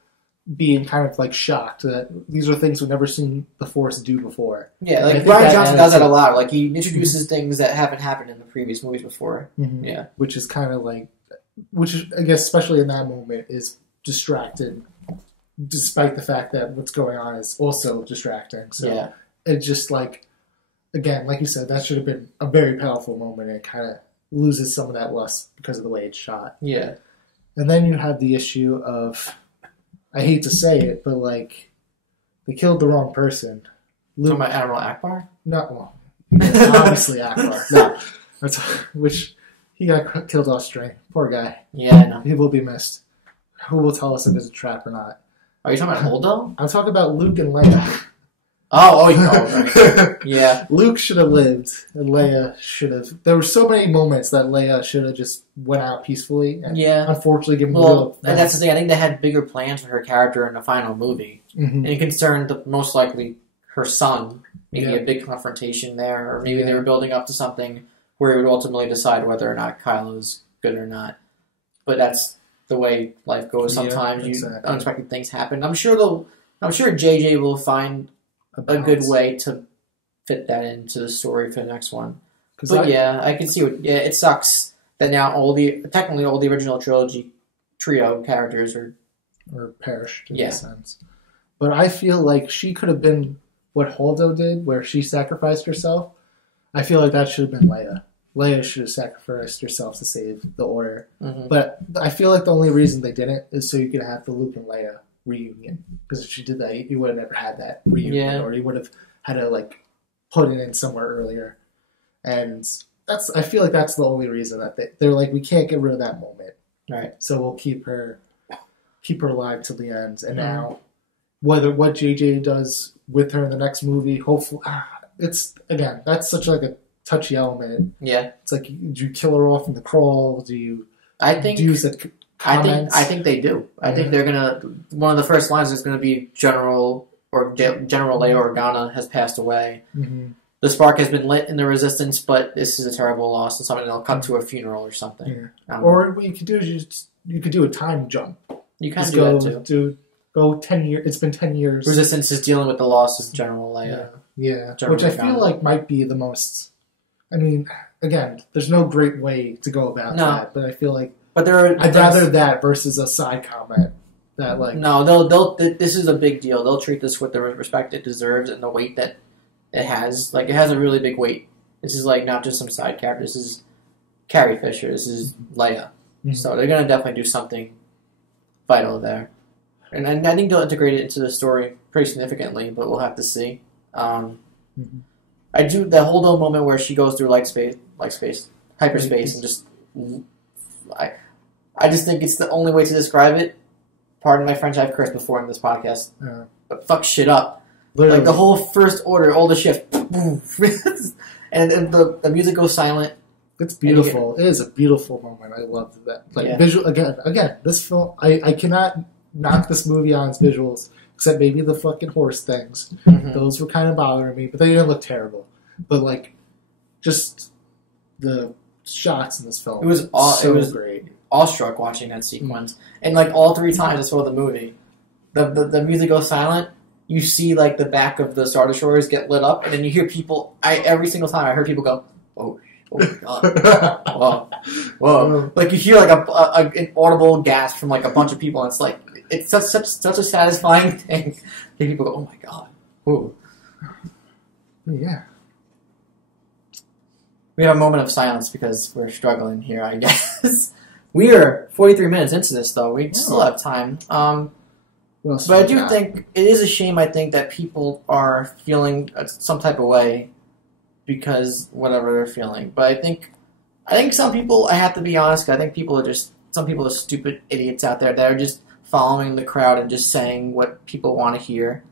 being kind of like shocked that these are things we've never seen the Force do before. Yeah, like Rian Johnson does that a lot. Like he introduces things that haven't happened in the previous movies before. Mm-hmm. Yeah, which is kind of like, which is, I guess, especially in that moment, is distracting, despite the fact that what's going on is also distracting. So yeah. It's just like, again, like you said, that should have been a very powerful moment, and it kind of loses some of that lust because of the way it's shot. Yeah. And then you have the issue of, I hate to say it, but like, they killed the wrong person. Luke, talking about Admiral Akbar? No, well, obviously Akbar. No, which he got killed off screen. Poor guy. Yeah, I know. He will be missed. Who will tell us if it's a trap or not? Are you talking about Holdo? I'm talking about Luke and Leia. Right. Yeah. Luke should have lived, and Leia should have. There were so many moments that Leia should have just went out peacefully. And unfortunately, given and that's the thing. I think they had bigger plans for her character in the final movie, mm-hmm. and it concerned most likely her son. Maybe a big confrontation there, or maybe they were building up to something where it would ultimately decide whether or not Kylo's good or not. But that's the way life goes. Sometimes unexpected things happen. I'm sure JJ will find a good way to fit that into the story for the next one. But I can see it sucks that now technically all the original trilogy trio characters are perished in a sense. But I feel like she could have been what Holdo did, where she sacrificed herself. I feel like that should have been Leia. Leia should have sacrificed herself to save the Order. Mm-hmm. But I feel like the only reason they didn't is so you could have the Luke and Leia reunion. Because if she did that, you would have never had that reunion, or you would have had to like put it in somewhere earlier. And I feel like that's the only reason that they're like, we can't get rid of that moment, right? So we'll keep her alive till the end. And now, what JJ does with her in the next movie, hopefully, it's again that's such like a touchy element. Yeah, it's like, do you kill her off in the crawl? Do you? I think. I think they do. I think they're gonna. One of the first lines is gonna be General Leia Organa has passed away. Mm-hmm. The spark has been lit in the Resistance, but this is a terrible loss, and something they'll come to a funeral or something. Yeah. Or what you could do is you could do a time jump. You can do that too. Go 10 years. It's been 10 years. Resistance is dealing with the loss of General Leia. Yeah. Which I feel like might be the most. I mean, again, there's no great way to go about that, but I feel like. I'd rather that versus a side comment that like. No, this is a big deal. They'll treat this with the respect it deserves and the weight that it has. Like, it has a really big weight. This is like not just some side character. This is Carrie Fisher. This is Leia. Mm-hmm. So they're gonna definitely do something vital there. And I think they'll integrate it into the story pretty significantly, but we'll have to see. I do the Holdo moment where she goes through hyperspace, and just I just think it's the only way to describe it. Pardon my French, I've cursed before in this podcast, but fuck shit up. Literally. Like the whole First Order, all the shift, and the music goes silent. It's beautiful. It is a beautiful moment. I love that. Visual again. This film, I cannot knock this movie on its visuals, except maybe the fucking horse things. Mm-hmm. Those were kind of bothering me, but they didn't look terrible. But like, just the shots in this film. It was great. Awestruck watching that sequence, and like all 3 times I saw the movie, the music goes silent. You see like the back of the Star Destroyers get lit up, and then you hear people. Every single time I heard people go, "Oh my god, whoa!" Like you hear like an audible gasp from like a bunch of people, and it's like it's such a satisfying thing. And people go, "Oh my god!" Ooh. Yeah. We have a moment of silence because we're struggling here, I guess. We are 43 minutes into this, though. We still have time. But I do think it is a shame, I think, that people are feeling some type of way because whatever they're feeling. But I think some people, I have to be honest, I think some people are stupid idiots out there that are just following the crowd and just saying what people want to hear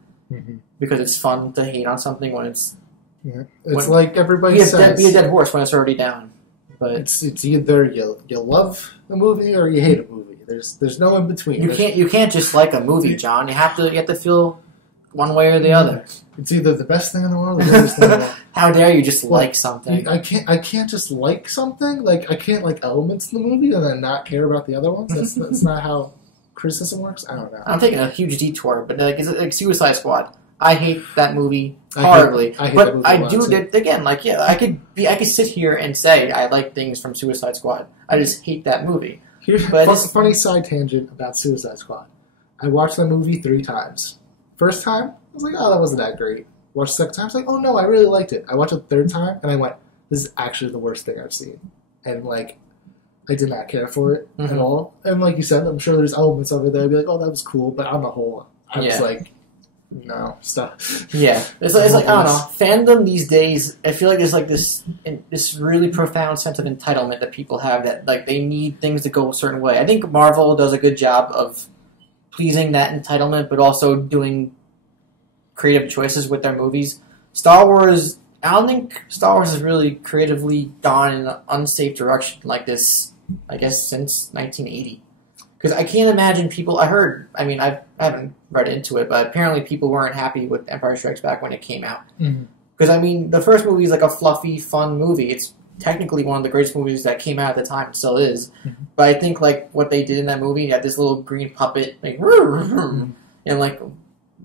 because it's fun to hate on something when it's... Yeah. It's like everybody says... Be a dead horse when it's already down. But it's either you love a movie or you hate a movie. There's no in between. You can't just like a movie, John. You have to feel one way or the other. It's either the best thing in the world or the worst thing in the world. How dare you just like something? I can't just like something. Like I can't like elements in the movie and then not care about the other ones. That's not how criticism works. I don't know. I'm taking a huge detour, but like, is it like Suicide Squad? I hate that movie horribly. I hate but that movie I do again. Like, yeah, I could sit here and say I like things from Suicide Squad. I just hate that movie. Here's a funny side tangent about Suicide Squad. I watched that movie 3 times. First time, I was like, oh, that wasn't that great. Watched the second time, I was like, oh no, I really liked it. I watched it the third time, and I went, this is actually the worst thing I've seen. And like, I did not care for it at all. And like you said, I'm sure there's elements of it that I'd be like, oh, that was cool. But on the whole, I was like, no, stop. Yeah, it's like I don't know. Fandom these days, I feel like there's like this really profound sense of entitlement that people have that like they need things to go a certain way. I think Marvel does a good job of pleasing that entitlement, but also doing creative choices with their movies. Star Wars, I don't think Star Wars has really creatively gone in an unsafe direction like this, I guess, since 1980. Because I can't imagine people... I haven't read into it, but apparently people weren't happy with Empire Strikes Back when it came out. Because, the first movie is like a fluffy, fun movie. It's technically one of the greatest movies that came out at the time. It still is. But I think, like, what they did in that movie, you had this little green puppet, like, and, like,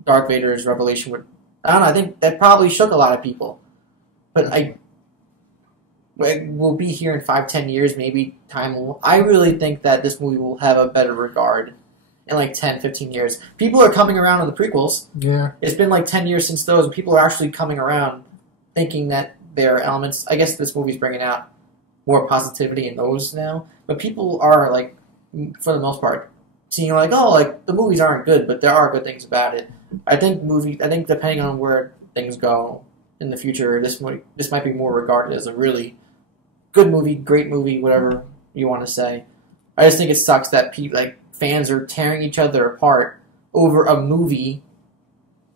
Darth Vader's revelation would... I don't know, I think that probably shook a lot of people. But we'll be here in 5-10 years, maybe time will... I really think that this movie will have a better regard in like 10-15 years. People are coming around on the prequels. Yeah. It's been like 10 years since those, and people are actually coming around thinking that there are elements... I guess this movie's bringing out more positivity in those now, but people are like, for the most part, seeing like, oh, like the movies aren't good, but there are good things about it. I think depending on where things go in the future, this might be more regarded as a really good movie, great movie, whatever you want to say. I just think it sucks that fans are tearing each other apart over a movie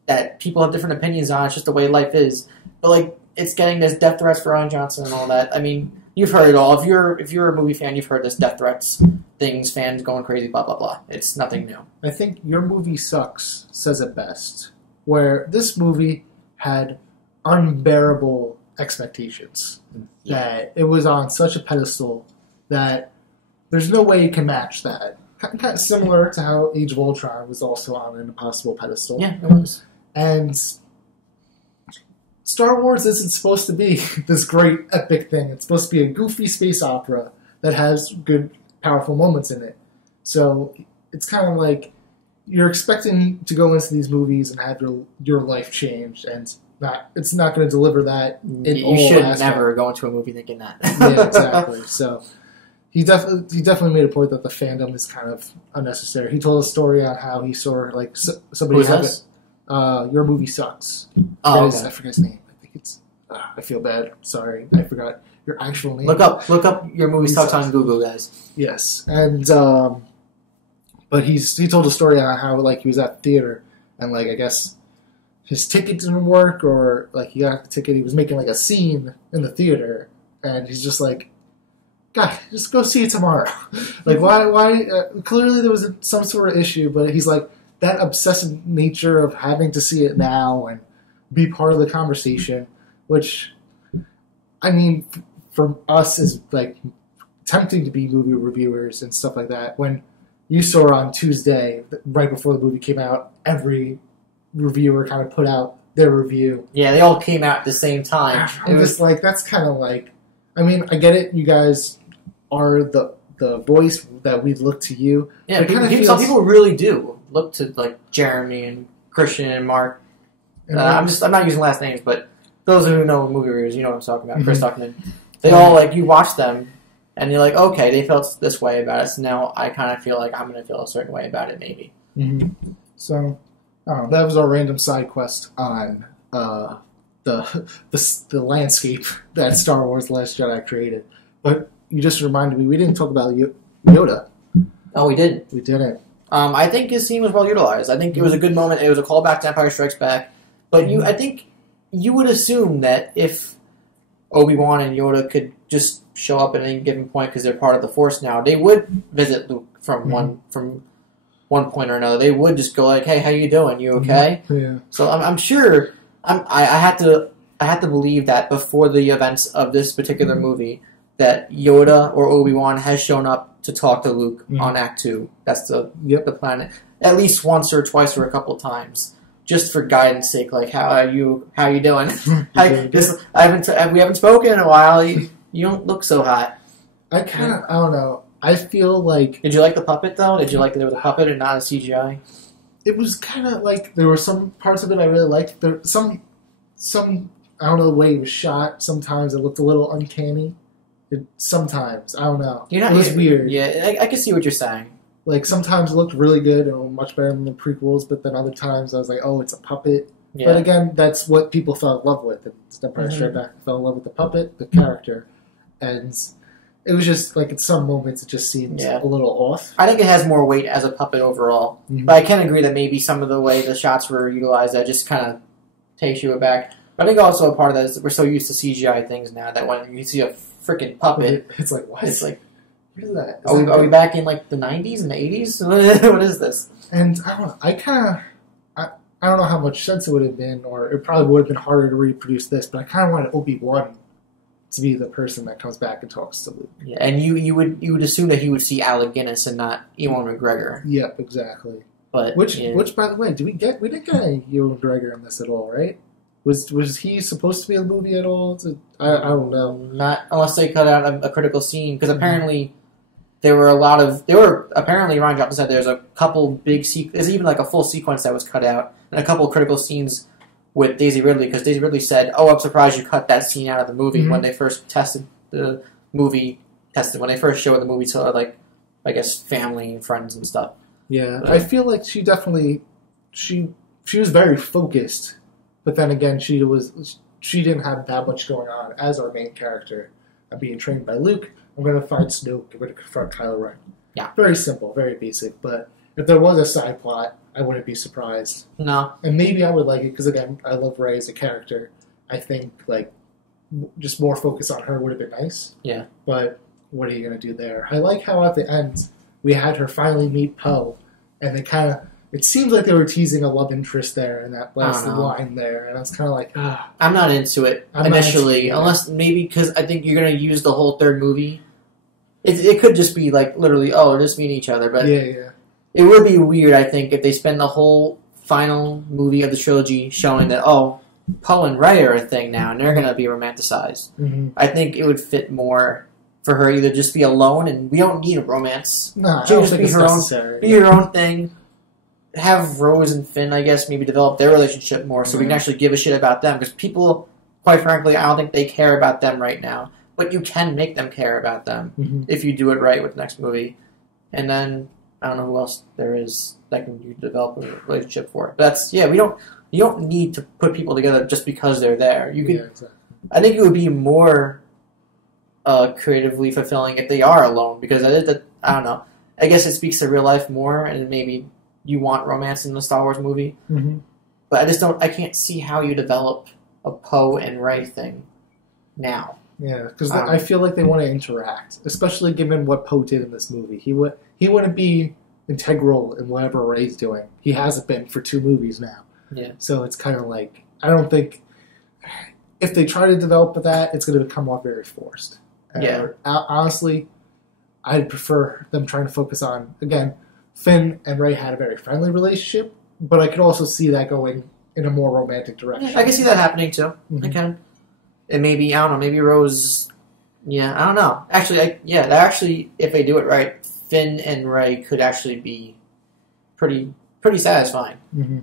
that people have different opinions on. It's just the way life is. But like, it's getting this death threats for Ryan Johnson and all that. I mean, you've heard it all. If you're a movie fan, you've heard this death threats things, fans going crazy, blah blah blah. It's nothing new. I think Your Movie Sucks says it best, where this movie had unbearable expectations. That it was on such a pedestal that there's no way you can match that. Kind of similar to how Age of Ultron was also on an impossible pedestal. Yeah, it was. And Star Wars isn't supposed to be this great epic thing. It's supposed to be a goofy space opera that has good, powerful moments in it. So it's kind of like you're expecting to go into these movies and have your life changed, and it's not going to deliver that. You should never go into a movie thinking that. Yeah, exactly. So he definitely made a point that the fandom is kind of unnecessary. He told a story on how he saw like somebody have it. Your Movie Sucks. Oh, okay. I forget his name. I think it's. I feel bad. Sorry, I forgot your actual name. Look up Your Movie Sucks on Google, guys. Yes, and but he told a story on how like he was at the theater and like I guess his ticket didn't work, or like he got the ticket, he was making like a scene in the theater, and he's just like, God, just go see it tomorrow. Like why? Clearly there was some sort of issue, but he's like, that obsessive nature of having to see it now and be part of the conversation, which, I mean, for us is like tempting to be movie reviewers and stuff like that. When you saw on Tuesday, right before the movie came out, every reviewer kind of put out their review. Yeah, they all came out at the same time. I'm just like, that's kind of like, I mean, I get it, you guys are the voice that we look to you. Yeah, some people really do look to like Jeremy and Christian and Mark. And I'm not using last names, but those who know movie reviewers, you know what I'm talking about. Chris Tuckman. They all like, you watch them and you're like, okay, they felt this way about it, so now I kind of feel like I'm going to feel a certain way about it, maybe. Mm-hmm. So, that was our random side quest on the landscape that Star Wars: The Last Jedi created. But you just reminded me, we didn't talk about Yoda. Oh, we didn't. We didn't. I think his scene was well utilized. I think it was a good moment. It was a callback to Empire Strikes Back. But I think you would assume that if Obi-Wan and Yoda could just show up at any given point because they're part of the Force now, they would visit Luke from one point or another. They would just go like, "Hey, how you doing? You okay?" Yeah. So I'm sure. I had to believe that before the events of this particular movie, that Yoda or Obi-Wan has shown up to talk to Luke on Act 2. That's the planet. At least once or twice or a couple times. Just for guidance sake, like, how are you doing? We haven't spoken in a while. You don't look so hot. I don't know. I feel like... Did you like the puppet, though? Did you like that there was a puppet and not a CGI? It was kind of like... There were some parts of it I really liked. There some I don't know the way it was shot. Sometimes it looked a little uncanny. Sometimes. I don't know. It was weird. Yeah, I can see what you're saying. Like, sometimes it looked really good and much better than the prequels, but then other times I was like, oh, it's a puppet. Yeah. But again, that's what people fell in love with. And Empire Strikes Back fell in love with the puppet, the character. And it was just, like, at some moments it just seemed a little off. I think it has more weight as a puppet overall. But I can agree that maybe some of the way the shots were utilized, that just kind of takes you aback. But I think also a part of that is that we're so used to CGI things now that when you see a freaking puppet... It's like, what? It's like... What is that? Are we back in, like, the 90s and the 80s? What is this? And I don't know. I don't know how much sense it would have been, or it probably would have been harder to reproduce this, but I kind of wanted Obi-Wan to be the person that comes back and talks to Luke. Yeah, and you would assume that he would see Alec Guinness and not Ewan McGregor. Yep, exactly. But which, by the way, we didn't get a Ewan McGregor in this at all, right? Was he supposed to be in the movie at all? I don't know. Not unless they cut out a critical scene, because apparently apparently Ryan Johnson said there's a couple big there's even like a full sequence that was cut out, and a couple critical scenes with Daisy Ridley, because Daisy Ridley said, "Oh, I'm surprised you cut that scene out of the movie," when they first tested the movie, when they first showed the movie to, like, I guess, family and friends and stuff. Yeah, I feel like she definitely she was very focused, but then again, she didn't have that much going on as our main character. I'm being trained by Luke. I'm going to find Snoke. I'm going to confront Kylo Ren. Yeah. Very simple, very basic. But if there was a side plot, I wouldn't be surprised. No. And maybe I would like it, because, again, I love Rey as a character. I think, like, just more focus on her would have been nice. Yeah. But what are you going to do there? I like how at the end we had her finally meet Poe, and it seems like they were teasing a love interest there in that last line there, and I was kind of like, I'm not into it initially, unless maybe because I think you're going to use the whole third movie. It could just be like literally, they're just meeting each other, but it would be weird, I think, if they spend the whole final movie of the trilogy showing that, Poe and Rey are a thing now, and they're going to be romanticized. Mm-hmm. I think it would fit more for her either just be alone, and we don't need a romance. No, she just be her own thing. Have Rose and Finn, I guess, maybe develop their relationship more, so we can actually give a shit about them. Because people, quite frankly, I don't think they care about them right now. But you can make them care about them if you do it right with the next movie. And then I don't know who else there is that you develop a relationship for. But you don't need to put people together just because they're there. You could. Exactly. I think it would be more creatively fulfilling if they are alone, because I don't know. I guess it speaks to real life more, and maybe you want romance in the Star Wars movie. Mm-hmm. But I can't see how you develop a Poe and Rey thing now. Yeah, because I feel like they want to interact, especially given what Poe did in this movie. He wouldn't be integral in whatever Rey's doing. He hasn't been for 2 movies now. Yeah. So it's kind of like, I don't think, if they try to develop that, it's going to come off very forced. Honestly, I'd prefer them trying to focus on, again, Finn and Rey had a very friendly relationship, but I could also see that going in a more romantic direction. Yeah, I can see that happening too. Mm-hmm. I can. And maybe, I don't know, maybe Rose... Yeah, I don't know. Actually, if they do it right, Finn and Rey could actually be pretty satisfying. Mm-hmm.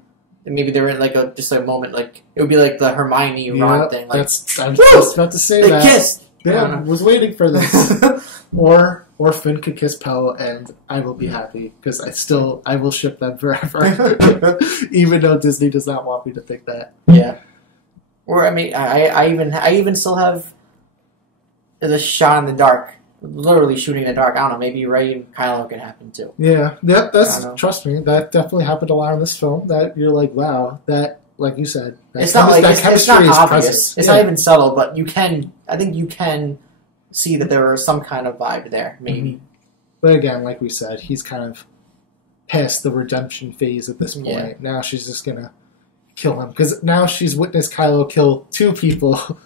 And maybe they're in like just a moment, like it would be like the Hermione Ron thing. Like, I was just about to say that. They kissed! Yeah, I was waiting for this. Or Finn could kiss Poe, and I will be happy, because I will ship them forever. Even though Disney does not want me to think that. Yeah. Or, I mean, I even still have the shot in the dark, literally shooting in the dark. I don't know, maybe Rey and Kylo can happen too. Yeah, trust me, that definitely happened a lot in this film, that you're like, wow, that, like you said, it's not obvious. Present. It's not even subtle, but I think you can see that there was some kind of vibe there, maybe. Mm-hmm. But again, like we said, he's kind of past the redemption phase at this point. Yeah. Now she's just gonna kill him, because now she's witnessed Kylo kill 2 people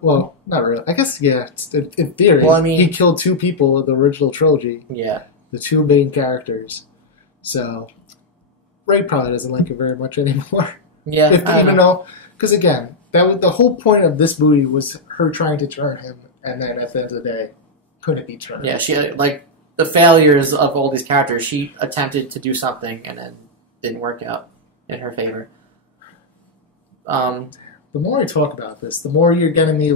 Well, not really. I guess, yeah, in theory. Well, I mean, he killed 2 people in the original trilogy. Yeah. The 2 main characters. So, Rey probably doesn't like it very much anymore. Yeah, even though, because again, the whole point of this movie was her trying to turn him, and then at the end of the day, couldn't be turned. Yeah, she the failures of all these characters. She attempted to do something and then didn't work out in her favor. The more I talk about this, the more you're getting me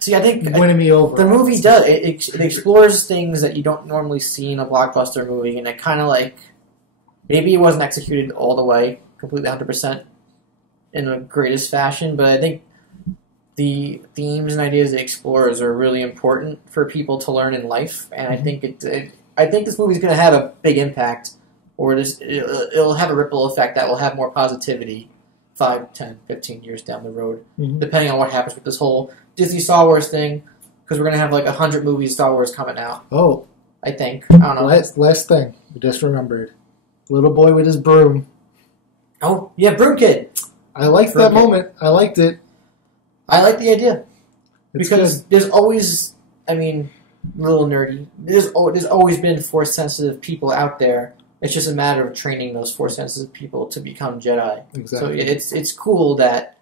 see, I think winning me over. The movie does it explores things that you don't normally see in a blockbuster movie, and it kind of maybe it wasn't executed all the way, completely 100% in the greatest fashion, but I think the themes and ideas it explores are really important for people to learn in life, and I think I think this movie's going to have a big impact, or it'll have a ripple effect that will have more positivity 5, 10, 15 years down the road, depending on what happens with this whole Disney Star Wars thing, because we're going to have 100 movies Star Wars coming out. Oh. I think. I don't know. Last thing, I just remembered. Little boy with his broom. Oh, yeah, Broom Kid. I liked that moment. I liked it. I like the idea. Because there's always, a little nerdy, there's always been Force-sensitive people out there. It's just a matter of training those Force-sensitive people to become Jedi. Exactly. So it's cool that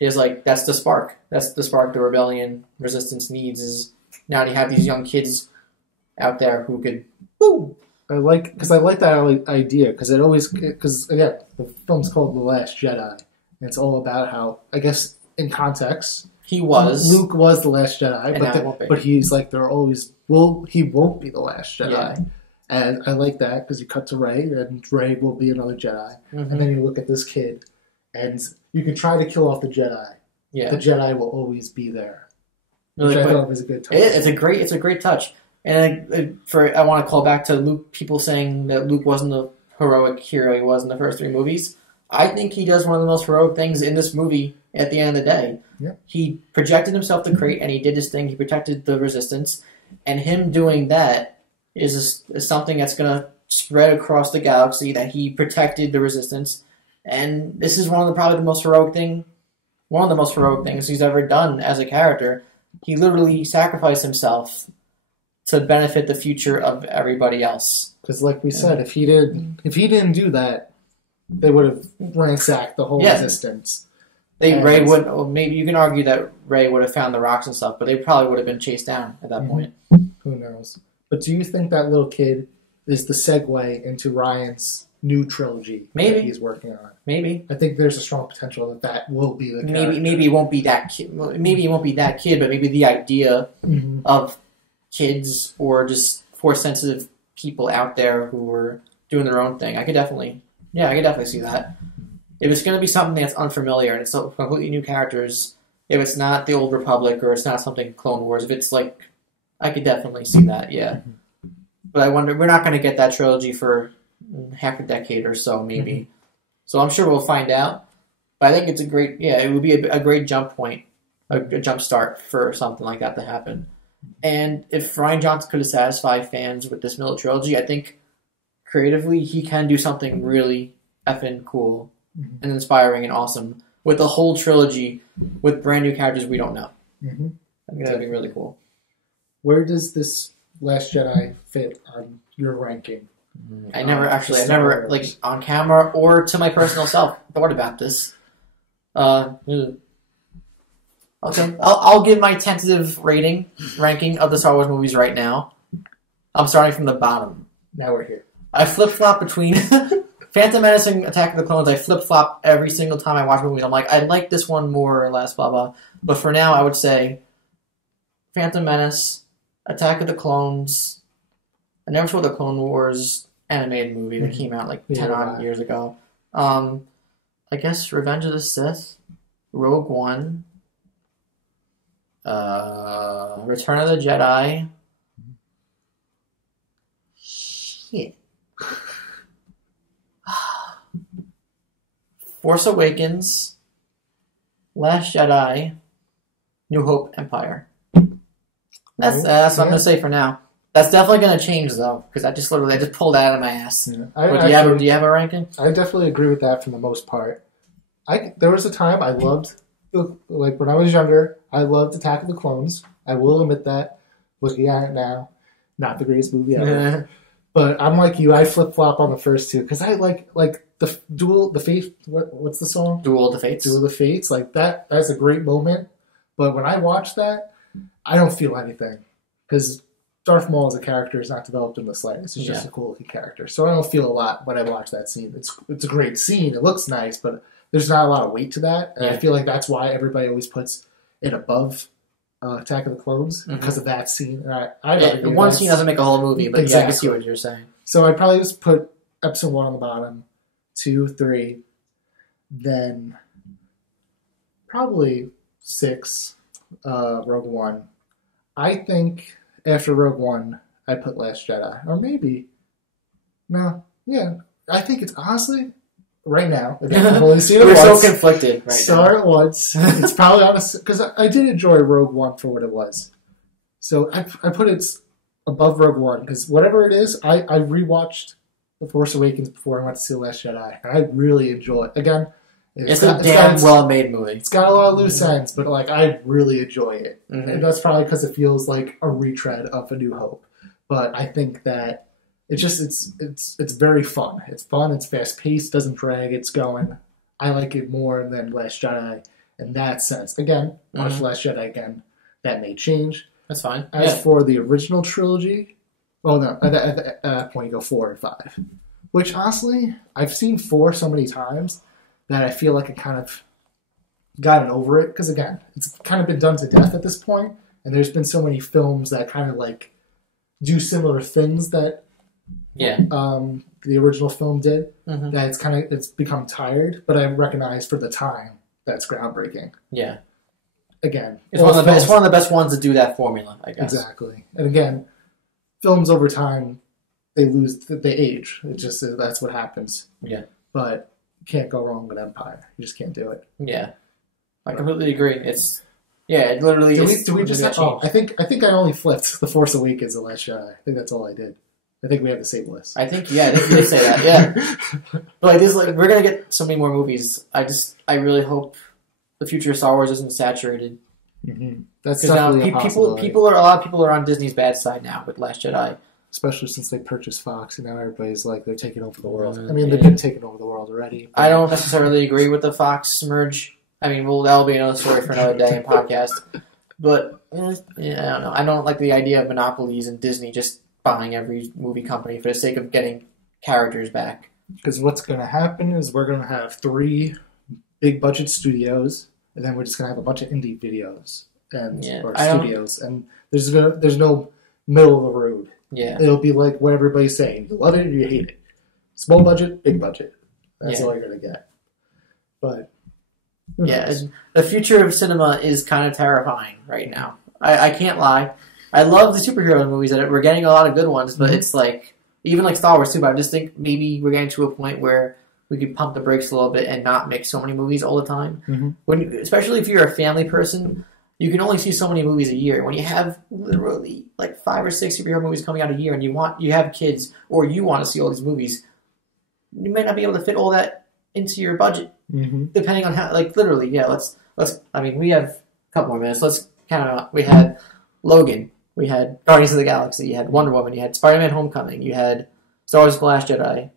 is that's the spark. That's the spark the rebellion resistance needs is now you have these young kids out there who could, woo! I like that idea because again, the film's called The Last Jedi. And it's all about how, I guess, in context, Luke was the last Jedi, but he's he won't be the last Jedi. Yeah. And I like that because you cut to Rey, and Rey will be another Jedi. Mm-hmm. And then you look at this kid, and you can try to kill off the Jedi. Yeah. The Jedi will always be there. Which I thought was a good touch. It's a great touch. And I want to call back to Luke, people saying that Luke wasn't the heroic hero he was in the first 3 movies. I think he does one of the most heroic things in this movie at the end of the day. Yeah. He projected himself to Crate, and he did his thing. He protected the Resistance. And him doing that is something that's going to spread across the galaxy, that he protected the Resistance. And this is one of the most heroic things he's ever done as a character. He literally sacrificed himself to benefit the future of everybody else. Because, like we said, if he didn't do that, they would have ransacked the whole Resistance. Rey would. Maybe you can argue that Rey would have found the rocks and stuff, but they probably would have been chased down at that point. Who knows? But do you think that little kid is the segue into Ryan's new trilogy that he's working on? Maybe. I think there's a strong potential that will be the character. Maybe it won't be that kid. Maybe it won't be that kid, but maybe the idea of kids or just Force-sensitive people out there who are doing their own thing. I could definitely see that. If it's going to be something that's unfamiliar and it's completely new characters, if it's not the Old Republic or it's not something Clone Wars, if it's I could definitely see that, yeah. But I wonder, we're not going to get that trilogy for half a decade or so, maybe. So I'm sure we'll find out. But I think it's it would be a great jump point, a jump start for something like that to happen. And if Rian Johnson could have satisfied fans with this middle trilogy, I think creatively he can do something really effing cool and inspiring and awesome with the whole trilogy with brand new characters we don't know. I think that'd be really cool. Where does this Last Jedi fit on your ranking? I never on camera or to my personal self thought about this. Okay, I'll give my tentative ranking of the Star Wars movies right now. I'm starting from the bottom. Now we're here. I flip-flop between Phantom Menace and Attack of the Clones. I flip-flop every single time I watch movies. I'm like, I like this one more or less, blah, blah. But for now, I would say Phantom Menace, Attack of the Clones. I never saw the Clone Wars animated movie that came out 10 odd years ago. I guess Revenge of the Sith, Rogue One, Return of the Jedi. Shit. Force Awakens, Last Jedi, New Hope, Empire. That's what I'm going to say for now. That's definitely going to change, though, because I just pulled that out of my ass. Yeah. Do you have a ranking? I definitely agree with that for the most part. There was a time I loved, when I was younger, I loved Attack of the Clones. I will admit that. Looking at it now, not the greatest movie ever. But I'm like you. I flip flop on the first two because I like the Fate. What's the song? Duel of the Fates. Duel of the Fates. Like that. That's a great moment. But when I watch that, I don't feel anything because Darth Maul as a character is not developed in the slightest. He's just a cool looking character. So I don't feel a lot when I watch that scene. It's a great scene. It looks nice, but there's not a lot of weight to that. And I feel like that's why everybody always puts it above Attack of the Clones because of that scene. And one scene doesn't make a whole movie, but I can see what you're saying. So I'd probably just put episode 1 on the bottom, 2, 3, then probably 6, Rogue One. I think after Rogue One, I'd put Last Jedi. Or maybe. No. Yeah. I think it's honestly, right now, I've only seen it We're once. so conflicted right Saw it once. It's probably honest because I did enjoy Rogue One for what it was. So I put it above Rogue One because whatever it is, I rewatched The Force Awakens before I went to see The Last Jedi, and I really enjoy it. Again, it's a damn well-made movie. It's got a lot of loose ends, but like I really enjoy it, and that's probably because it feels like a retread of A New Hope. But I think that it's very fun. It's fun. It's fast-paced. Doesn't drag. It's going. I like it more than Last Jedi in that sense. Again, watch Last Jedi again. That may change. That's fine. As for the original trilogy, at that point you go 4 and 5. Which, honestly, I've seen 4 so many times that I feel like I kind of gotten over it. Because, again, it's kind of been done to death at this point, and there's been so many films that kind of, like, do similar things that the original film did, that it's become tired, but I recognize for the time that's groundbreaking. Yeah. Again, it's one of the best ones to do that formula, I guess. Exactly. And again, films over time, they age. It's just that's what happens. Yeah. But you can't go wrong with Empire. You just can't do it. Yeah. I completely agree. It literally do we just I think I only flipped The Force Awakens and Last Jedi. I think that's all I did. I think we have the same list. I think you did say that, yeah. But we're gonna get so many more movies. I really hope the future of Star Wars isn't saturated. That's definitely a lot of people are on Disney's bad side now with Last Jedi. Especially since they purchased Fox, and now everybody's like they're taking over the world. I mean, they've been taking over the world already. I don't necessarily agree with the Fox merge. I mean, that'll be another story for another day in podcast. But I don't know. I don't like the idea of monopolies and Disney just buying every movie company for the sake of getting characters back. Because what's going to happen is we're going to have 3 big budget studios, and then we're just going to have a bunch of indie videos or studios, and there's no middle of the road. Yeah, it'll be like what everybody's saying: you love it or you hate it. Small budget, big budget. That's all you're going to get. But the future of cinema is kind of terrifying right now. I can't lie. I love the superhero movies. We're getting a lot of good ones, but it's like even like Star Wars too. But I just think maybe we're getting to a point where we could pump the brakes a little bit and not make so many movies all the time. Especially if you're a family person, you can only see so many movies a year. When you have literally like 5 or 6 superhero movies coming out a year, and you have kids or you want to see all these movies, you might not be able to fit all that into your budget, depending on how. Like literally, let's. I mean, we have a couple more minutes. Let's count out. We had Logan. We had Guardians of the Galaxy. You had Wonder Woman. You had Spider-Man: Homecoming. You had Star Wars: The Last Jedi.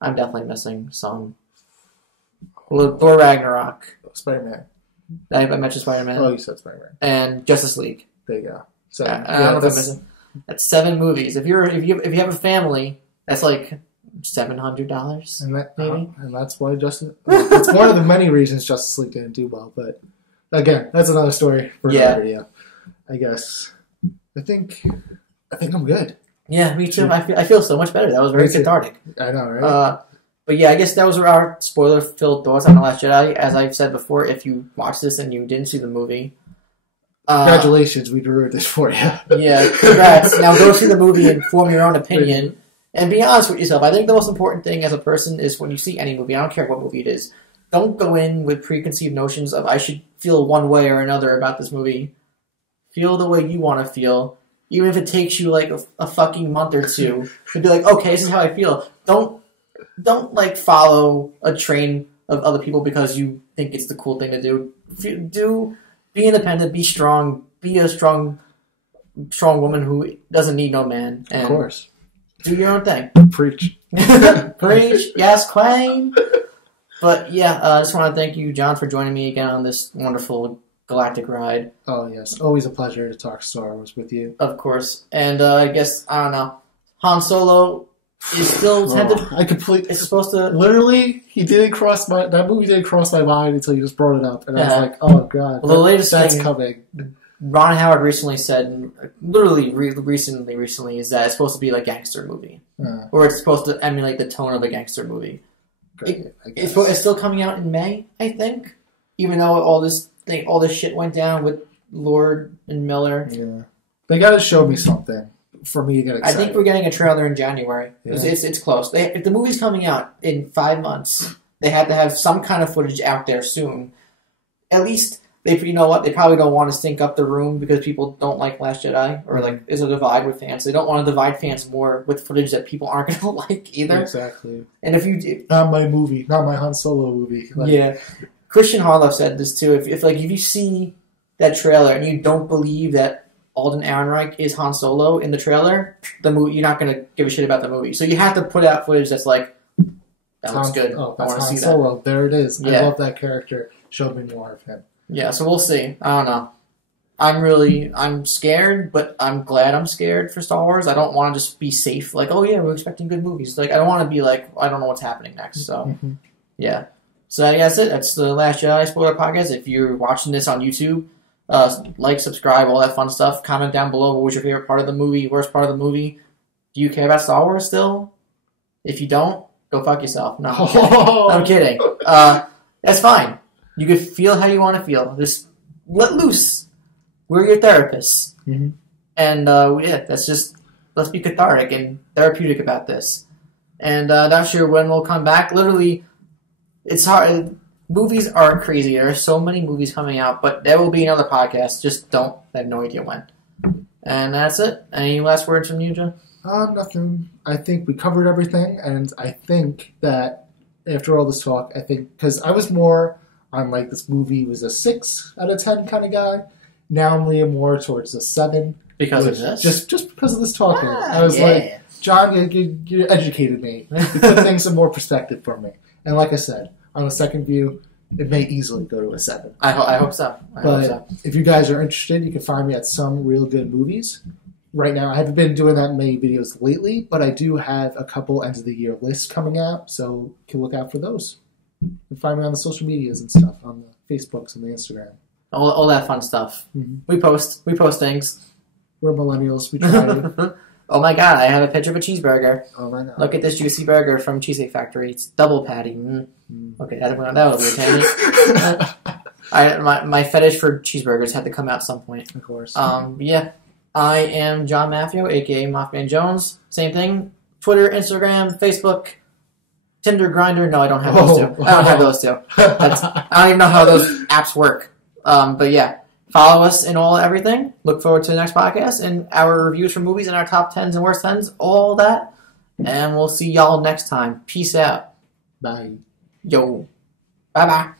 I'm definitely missing some. Thor: Ragnarok. Spider-Man. I mentioned Spider-Man. Oh, you said Spider-Man. And Justice League. There you go. So I don't know if I'm missing. That's 7 movies. If you have a family, that's like $700. And maybe. And that's why it's one of the many reasons Justice League didn't do well. But again, that's another story for another video. I guess. I think I'm good. Yeah, me too. I feel so much better. That was very cathartic. I know, right? But yeah, I guess those were our spoiler-filled thoughts on The Last Jedi. As I've said before, if you watched this and you didn't see the movie, congratulations, we drew this for you. Yeah, congrats. Now go see the movie and form your own opinion. And be honest with yourself. I think the most important thing as a person is when you see any movie, I don't care what movie it is, don't go in with preconceived notions of I should feel one way or another about this movie. Feel the way you want to feel. Even if it takes you like a fucking month or two to be like, okay, this is how I feel. Don't like follow a train of other people because you think it's the cool thing to do. Do Be independent. Be strong. Be a strong woman who doesn't need no man. And of course. do your own thing. Preach. Preach. Yes, Queen. But yeah, I just want to thank you, John, for joining me again on this wonderful galactic ride. Oh, yes. Always a pleasure to talk Star Wars with you. Of course. And I guess, I don't know, Han Solo is still tended. I completely. It's supposed to. Literally, that movie didn't cross my mind until you just brought it up. And I was like, oh, God. Well, the latest that's thing, coming. Ron Howard recently said, literally recently, is that it's supposed to be like a gangster movie. Or it's supposed to emulate the tone of a gangster movie. It's still coming out in May, I think. Even though all this shit went down with Lord and Miller. Yeah. They gotta show me something for me to get excited. I think we're getting a trailer in January. Yeah. It's close. If the movie's coming out in 5 months, they have to have some kind of footage out there soon. At least, you know what? They probably don't want to stink up the room because people don't like Last Jedi, or like there's a divide with fans. They don't want to divide fans more with footage that people aren't going to like either. Exactly. And if you not my movie, not my Han Solo movie. Like, yeah, Christian Harloff said this too. If you see that trailer and you don't believe that Alden Ehrenreich is Han Solo in the trailer, the movie, you're not going to give a shit about the movie. So you have to put out footage that's like, that looks good. Oh, I want to see Solo. that. There it is. Yeah. I love that character. Show me more of him. Yeah, so we'll see. I don't know. I'm scared, but I'm glad I'm scared for Star Wars. I don't want to just be safe. Like, oh yeah, we're expecting good movies. Like, I don't want to be like, I don't know what's happening next. So, yeah. So yeah, that's it. That's the Last Jedi Spoiler Podcast. If you're watching this on YouTube, like, subscribe, all that fun stuff. Comment down below what was your favorite part of the movie, worst part of the movie. Do you care about Star Wars still? If you don't, go fuck yourself. No, I'm kidding. That's fine. You can feel how you want to feel. Just let loose. We're your therapists. Mm-hmm. And let's be cathartic and therapeutic about this. And not sure when we'll come back. Literally, it's hard. Movies are crazy. There are so many movies coming out, but there will be another podcast. Just I have no idea when. And that's it. Any last words from you, Joe? Nothing. I think we covered everything, and I think that after all this talk, because I was more on like this movie was a 6 out of 10 kind of guy. Now I'm leaning more towards a 7 because of this. Just because of this talking. I was like, John, you educated me. You put things in more perspective for me. And like I said, on a second view, it may easily go to a 7. I hope so. But if you guys are interested, you can find me at some real good movies. Right now, I haven't been doing that many videos lately, but I do have a couple end of the year lists coming out, so you can look out for those. You can find me on the social medias and stuff, on the Facebooks and the Instagram. All that fun stuff. Mm-hmm. We post things. We're millennials. We try to. Oh my god, I have a picture of a cheeseburger. Oh my god. Look at this juicy burger from Cheesecake Factory. It's double patty. Okay, that was weird, Tandy. My fetish for cheeseburgers had to come out at some point. Of course. Yeah. I am John Maffeo, a.k.a. MaffmanJones. Same thing. Twitter, Instagram, Facebook, Tinder, Grindr. No, I don't have those two. I don't have those two. I don't even know how those apps work. But yeah, follow us in everything. Look forward to the next podcast and our reviews for movies and our top 10s and worst 10s, all that. And we'll see y'all next time. Peace out. Bye. Yo. Bye-bye.